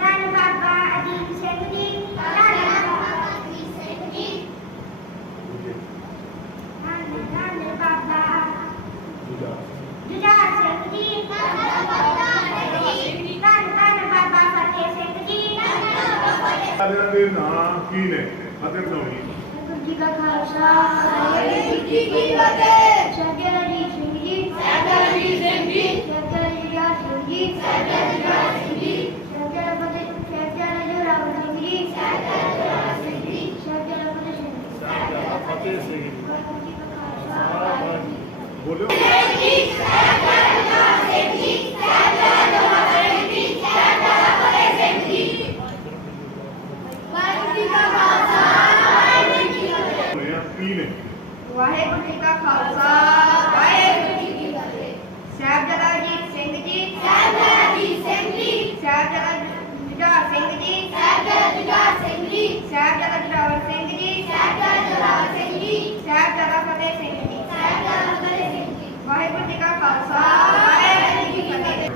ਧੰਨ ਬਾਬਾ ਅਜੀਤ ਸਿੰਘ ਜੀ, ਧੰਨ ਬਾਬਾ ਅਜੀਤ ਸਿੰਘ ਜੀ, ਧੰਨ ਬਾਬਾ ਜੁਝਾਰ ਸਿੰਘ ਜੀ, ਧੰਨ ਬਾਬਾ ਸਿੰਘ ਜੀ, ਧੰਨ ਬਾਬਾ ਫਤਿਹ ਸਿੰਘ ਜੀ, ਸਾਰਿਆਂ ਦੇ ਨਾਮ ਕੀ ਨੇ ਫਤਿਹ ਬਣਾਉਣੀ ਵਾਹਿਗੁਰੂ ਜੀ ਕਾ ਖਾਲਸਾ ਵਾਹਿਗੁਰੂ ਜੀ ਕੀ ਫਤਿਹ। ਸਰਦਾਰ ਅਜੀਤ ਸਿੰਘ ਜੀ, ਸਰਦਾਰ ਅਜੀਤ ਸਿੰਘ ਜੀ, ਸਰਦਾਰ ਜੁਝਾਰ ਸਿੰਘ ਜੀ, ਸਰਦਾਰ ਜੁਝਾਰ ਸਿੰਘ ਜੀ, ਸਰਦਾਰ ਜੋਰਾਵਰ ਸਿੰਘ ਜੀ, ਸਰਦਾਰ ਜੋਰਾਵਰ ਸਿੰਘ ਜੀ, ਸਰਦਾਰ ਫਤਿਹ ਸਿੰਘ ਜੀ, ਸਰਦਾਰ ਫਤਿਹ ਸਿੰਘ ਜੀ। ਵਾਹਿਗੁਰੂ ਜੀ ਕਾ ਖਾਲਸਾ ਵਾਹਿਗੁਰੂ ਜੀ ਕੀ ਬੋਲਿਓ ਕੀ ਨੇ ਵਾਹਿਗੁਰੂ ਜੀ ਕਾ ਖਾਲਸਾ ਵਾਹਿਗੁਰੂ ਜੀ ਕੀ ਫਤਿਹ। ਸਾਹਿਬਜ਼ਾਦਾ ਅਜੀਤ ਸਿੰਘ ਜੀ, ਸਾਹਿਬਜ਼ਾਦਾ ਅਜੀਤ ਸਿੰਘ ਜੀ, ਸਾਹਿਬਜ਼ਾਦਾ ਜੁਝਾਰ ਸਿੰਘ ਜੀ, ਸਾਹਿਬਜ਼ਾਦਾ ਜੁਝਾਰ ਸਿੰਘ ਜੀ, ਸਾਹਿਬਜ਼ਾਦਾ ਜੋਰਾਵਰ ਸਿੰਘ ਜੀ, ਸਾਹਿਬਜ਼ਾਦਾ ਜੋਰਾਵਰ ਸਿੰਘ ਜੀ, ਸਾਹਿਬਜ਼ਾਦਾ ਫਤਿਹ ਸਿੰਘ ਜੀ। ਸਾਹਿਬਜ਼ਾਦਾ ਫਤਿਹ ਸਿੰਘ ਜੀ। ਵਾਹਿਗੁਰੂ ਜੀ ਕਾ ਖਾਲਸਾ ਵਾਹਿਗੁਰੂ ਜੀ ਕੀ ਫਤਿਹ।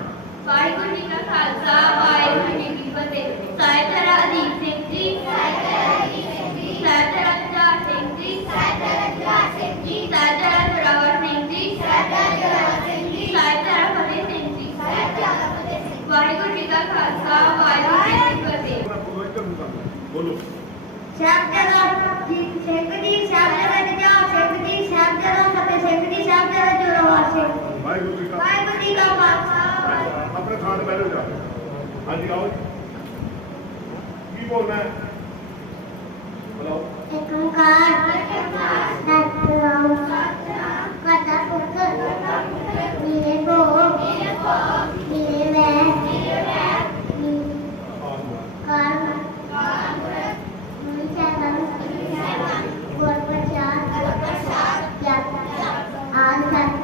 ਵਾਹਿਗੁਰੂ ਜੀ ਕਾ ਖਾਲਸਾ ਵਾਹਿਗੁਰੂ ਜੀ ਕੀ ਫਤਿਹ। ਸਾਹਿਬਜ਼ਾਦਾ ਅਜੀਤ ਸਿੰਘ ਜੀ, ਸਾਹਿਬਜ਼ਾਦਾ ਅਜੀਤ ਸਿੰਘ ਜੀ, ਸਾਹਿਬਜ਼ਾਦਾ ਜੁਝਾਰ ਸਿੰਘ ਜੀ, ਸਾਹਿਬਜ਼ਾਦਾ ਜੁਝਾਰ ਸਿੰਘ ਜੀ, ਸਾਹਿਬਜ਼ਾਦਾ ਜੋਰਾਵਰ ਸਿੰਘ ਜੀ, ਸਾਹਿਬਜ਼ਾਦਾ ਜੋਰਾਵਰ ਸਿੰਘ ਜੀ, ਸਾਹਿਬਜ਼ਾਦਾ ਫਤਿਹ ਸਿੰਘ ਜੀ, ਸਾਹਿਬਜ਼ਾਦਾ ਫਤਿਹ ਸਿੰਘ ਜੀ। ਵਾਹਿਗੁਰੂ ਜੀ ਕਾ ਖਾਲਸਾ ਵਾਹਿਗੁਰੂ ਜੀ ਕੀ ਫਤਿਹ। ਬੋਲੋ ਇੱਧਰ ਨੂੰ ਕਰ ਬੋਲੋ ਸਾਹਿਬਜ਼ਾਦਾ ਅਜੀਤ ਸਿੰਘ ਜੀ, ਸਾਹਿਬਜ਼ਾਦਾ ਜੁਝਾਰ ਸਿੰਘ ਜੀ, ਸਾਹਿਬਜ਼ਾਦਾ ਫਤਿਹ ਸਿੰਘ ਜੀ, ਸਾਹਿਬਜ਼ਾਦਾ ਜੋਰਾਵਰ ਸਿੰਘ ਜੀ। ਵਾਹਿਗੁਰੂ ਜੀ ਕਾ ਵਾਹਿਗੁਰੂ ਜੀ ਕਾ ਖਾਲਸਾ ਆਪਣੇ ਥਾਂ ਤੇ ਬੈਠੋ ਜਾ ਹਾਂਜੀ ਆਓ ਕੀ ਬੋਲਣਾ ਹੈ ਬੁਲਾਓ ਏਕ ਓੰਕਾਰ ਸਤਿਨਾਮ ਕਰਤਾ ਪੁਰਖ ਨਿਰਭਉ ਨਿਰਵੈਰ ਅਕਾਲ ਗੁਰ ਪ੍ਰਸਾਦ ਜਪ ਆਦ ਸਤ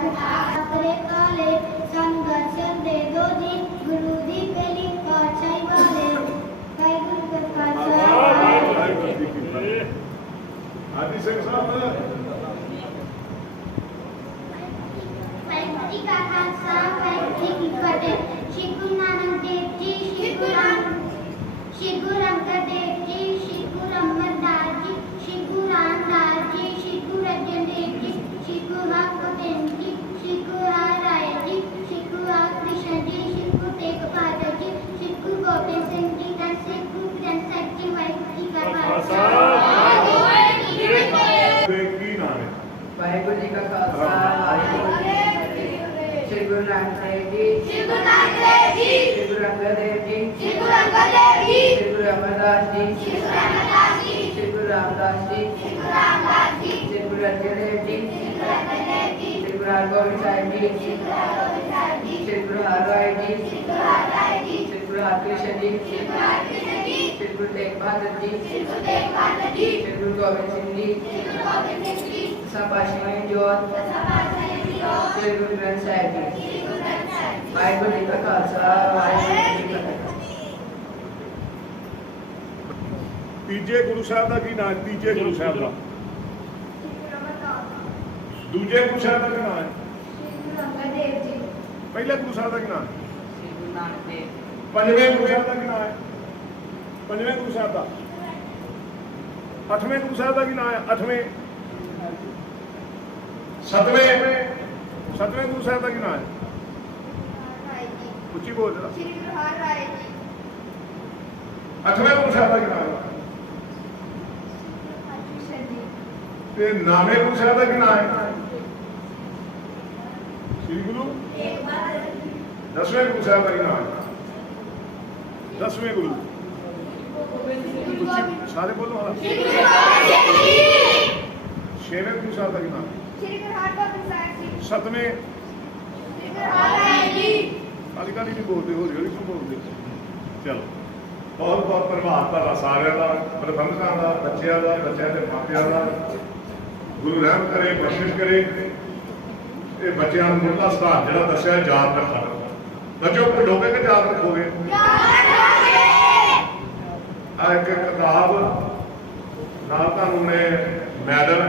ਆਪਣੇ ਕਾਲੇ ਸੰਗਰਸ਼ਨ ਦੇ ਦੋ ਜੀ ਗੁਰੂ ਦੀ ਪਹਿਲੀ ਪਾਤਸ਼ਾਹੀ ਵਾਲੇ ਵਾਹਿਗੁਰੂ ਜੀ ਕਾ ਖਾਲਸਾ ਵਾਹਿਗੁਰੂ ਜੀ ਕੀ ਫਤਿਹ। ਆਦੀ ਸਿੰਘ ਸਾਹਿਬ फतेह जी श्री गुरु अमरदास जी, श्री गुरु रामदास जी श्री गुरु रामदास जी, श्री गुरु रामदास जी श्री गुरु अर्जन देव जी, श्री गुरु अर्जन देव जी श्री गुरु हरगोबिंद साहिब जी, श्री गुरु हरगोबिंद साहिब जी श्री गुरु हरराय जी, श्री गुरु हरराय जी श्री गुरु हरकृष्ण जी, श्री गुरु हरकृष्ण जी श्री गुरु तेग बहादुर जी, श्री गुरु तेग बहादुर जी श्री गुरु गोबिंद सिंह जी, श्री गुरु गोबिंद सिंह जी सपाशिवाई जोत, श्री गुरु ग्रंथ साहिब जी। श्री गुरु ग्रंथ साहिब जी वाहिगुरू जी का खालसा, वाहिगुरू जी की फतेह। ਤੀਜੇ ਗੁਰੂ ਸਾਹਿਬ ਦਾ ਕੀ ਨਾਮ ਹੈ? ਤੀਜੇ ਗੁਰੂ ਸਾਹਿਬ ਦਾ ਦੂਜੇ ਗੁਰੂ ਸਾਹਿਬ ਦਾ ਕੀ ਨਾਮ ਹੈ? ਪਹਿਲੇ ਗੁਰੂ ਸਾਹਿਬ ਦਾ ਕੀ ਨਾਮ ਹੈ? ਸ੍ਰੀ ਗੁਰੂ ਨਾਨਕ ਦੇਵ ਪੰਜਵੇਂ ਗੁਰੂ ਸਾਹਿਬ ਦਾ ਕੀ ਨਾਮ ਹੈ? ਪੰਜਵੇਂ ਗੁਰੂ ਸਾਹਿਬ ਦਾ। ਅੱਠਵੇਂ ਗੁਰੂ ਸਾਹਿਬ ਦਾ ਕੀ ਨਾਮ ਹੈ? ਅੱਠਵੇਂ। ਸੱਤਵੇਂ ਗੁਰੂ ਸਾਹਿਬ ਦਾ ਕੀ ਨਾਮ ਹੈ? ਉੱਚੀ ਬੋਲ ਜਰਾ। श्री गुरु हरराय जी, ਅੱਠਵੇਂ ਗੁਰੂ ਸਾਹਿਬ ਦਾ ਕੀ ਨਾਮ ਹੈ? हरकृष्ण जी, ਤੇ ਨਾਵੇਂ ਗੁਰੂ ਸਾਹਿਬ ਦਾ ਕੀ ਨਾਮ ਹੈ? ਸ੍ਰੀ ਗੁਰੂ। ਦਸਵੇਂ ਗੁਰੂ ਸਾਹਿਬ ਦਾ ਕੀ ਨਾਮ ਹੈ? ਦਸਵੇਂ ਗੁਰੂ। ਉੱਚੀ ਸਾਰੇ ਬੋਲੋ ਹਾਂ। श्री गुरु गोबिंद सिंह जी ਛੇਵੇਂ ਗੁਰੂ ਸਾਹਿਬ ਦਾ ਕੀ ਨਾਮ ਹੈ? श्री गुरु हरगोबिंद साहिब जी, ਸੱਤਵੇਂ। श्री गुरु हरराय जी ਕਾਲੀ ਕਾਲੀ ਨਹੀਂ ਬੋਲਦੇ, ਹੌਲੀ ਹੌਲੀ ਕਿਉਂ ਬੋਲਦੇ? ਚਲੋ ਬਹੁਤ ਬਹੁਤ ਧੰਨਵਾਦ ਤੁਹਾਡਾ ਸਾਰਿਆਂ ਦਾ, ਪ੍ਰਬੰਧਕਾਂ ਦਾ, ਬੱਚਿਆਂ ਦਾ, ਬੱਚਿਆਂ ਦੇ ਮਾਪਿਆਂ ਦਾ। ਗੁਰੂ ਰਹਿਮ ਕਰੇ, ਬਖਸ਼ਿਸ਼ ਕਰੇ। ਇਹ ਬੱਚਿਆਂ ਨੂੰ ਮੁੱਢਲਾ ਸਿਧਾਂਤ ਜਿਹੜਾ ਦੱਸਿਆ ਯਾਦ ਰੱਖਣਾ। ਬੱਚੋ ਪੜੋਗੇ ਕਿ ਯਾਦ ਰੱਖੋਗੇ? ਆ ਇੱਕ ਕਿਤਾਬ ਨਾਲ ਤੁਹਾਨੂੰ ਨੇ ਮੈਡਲ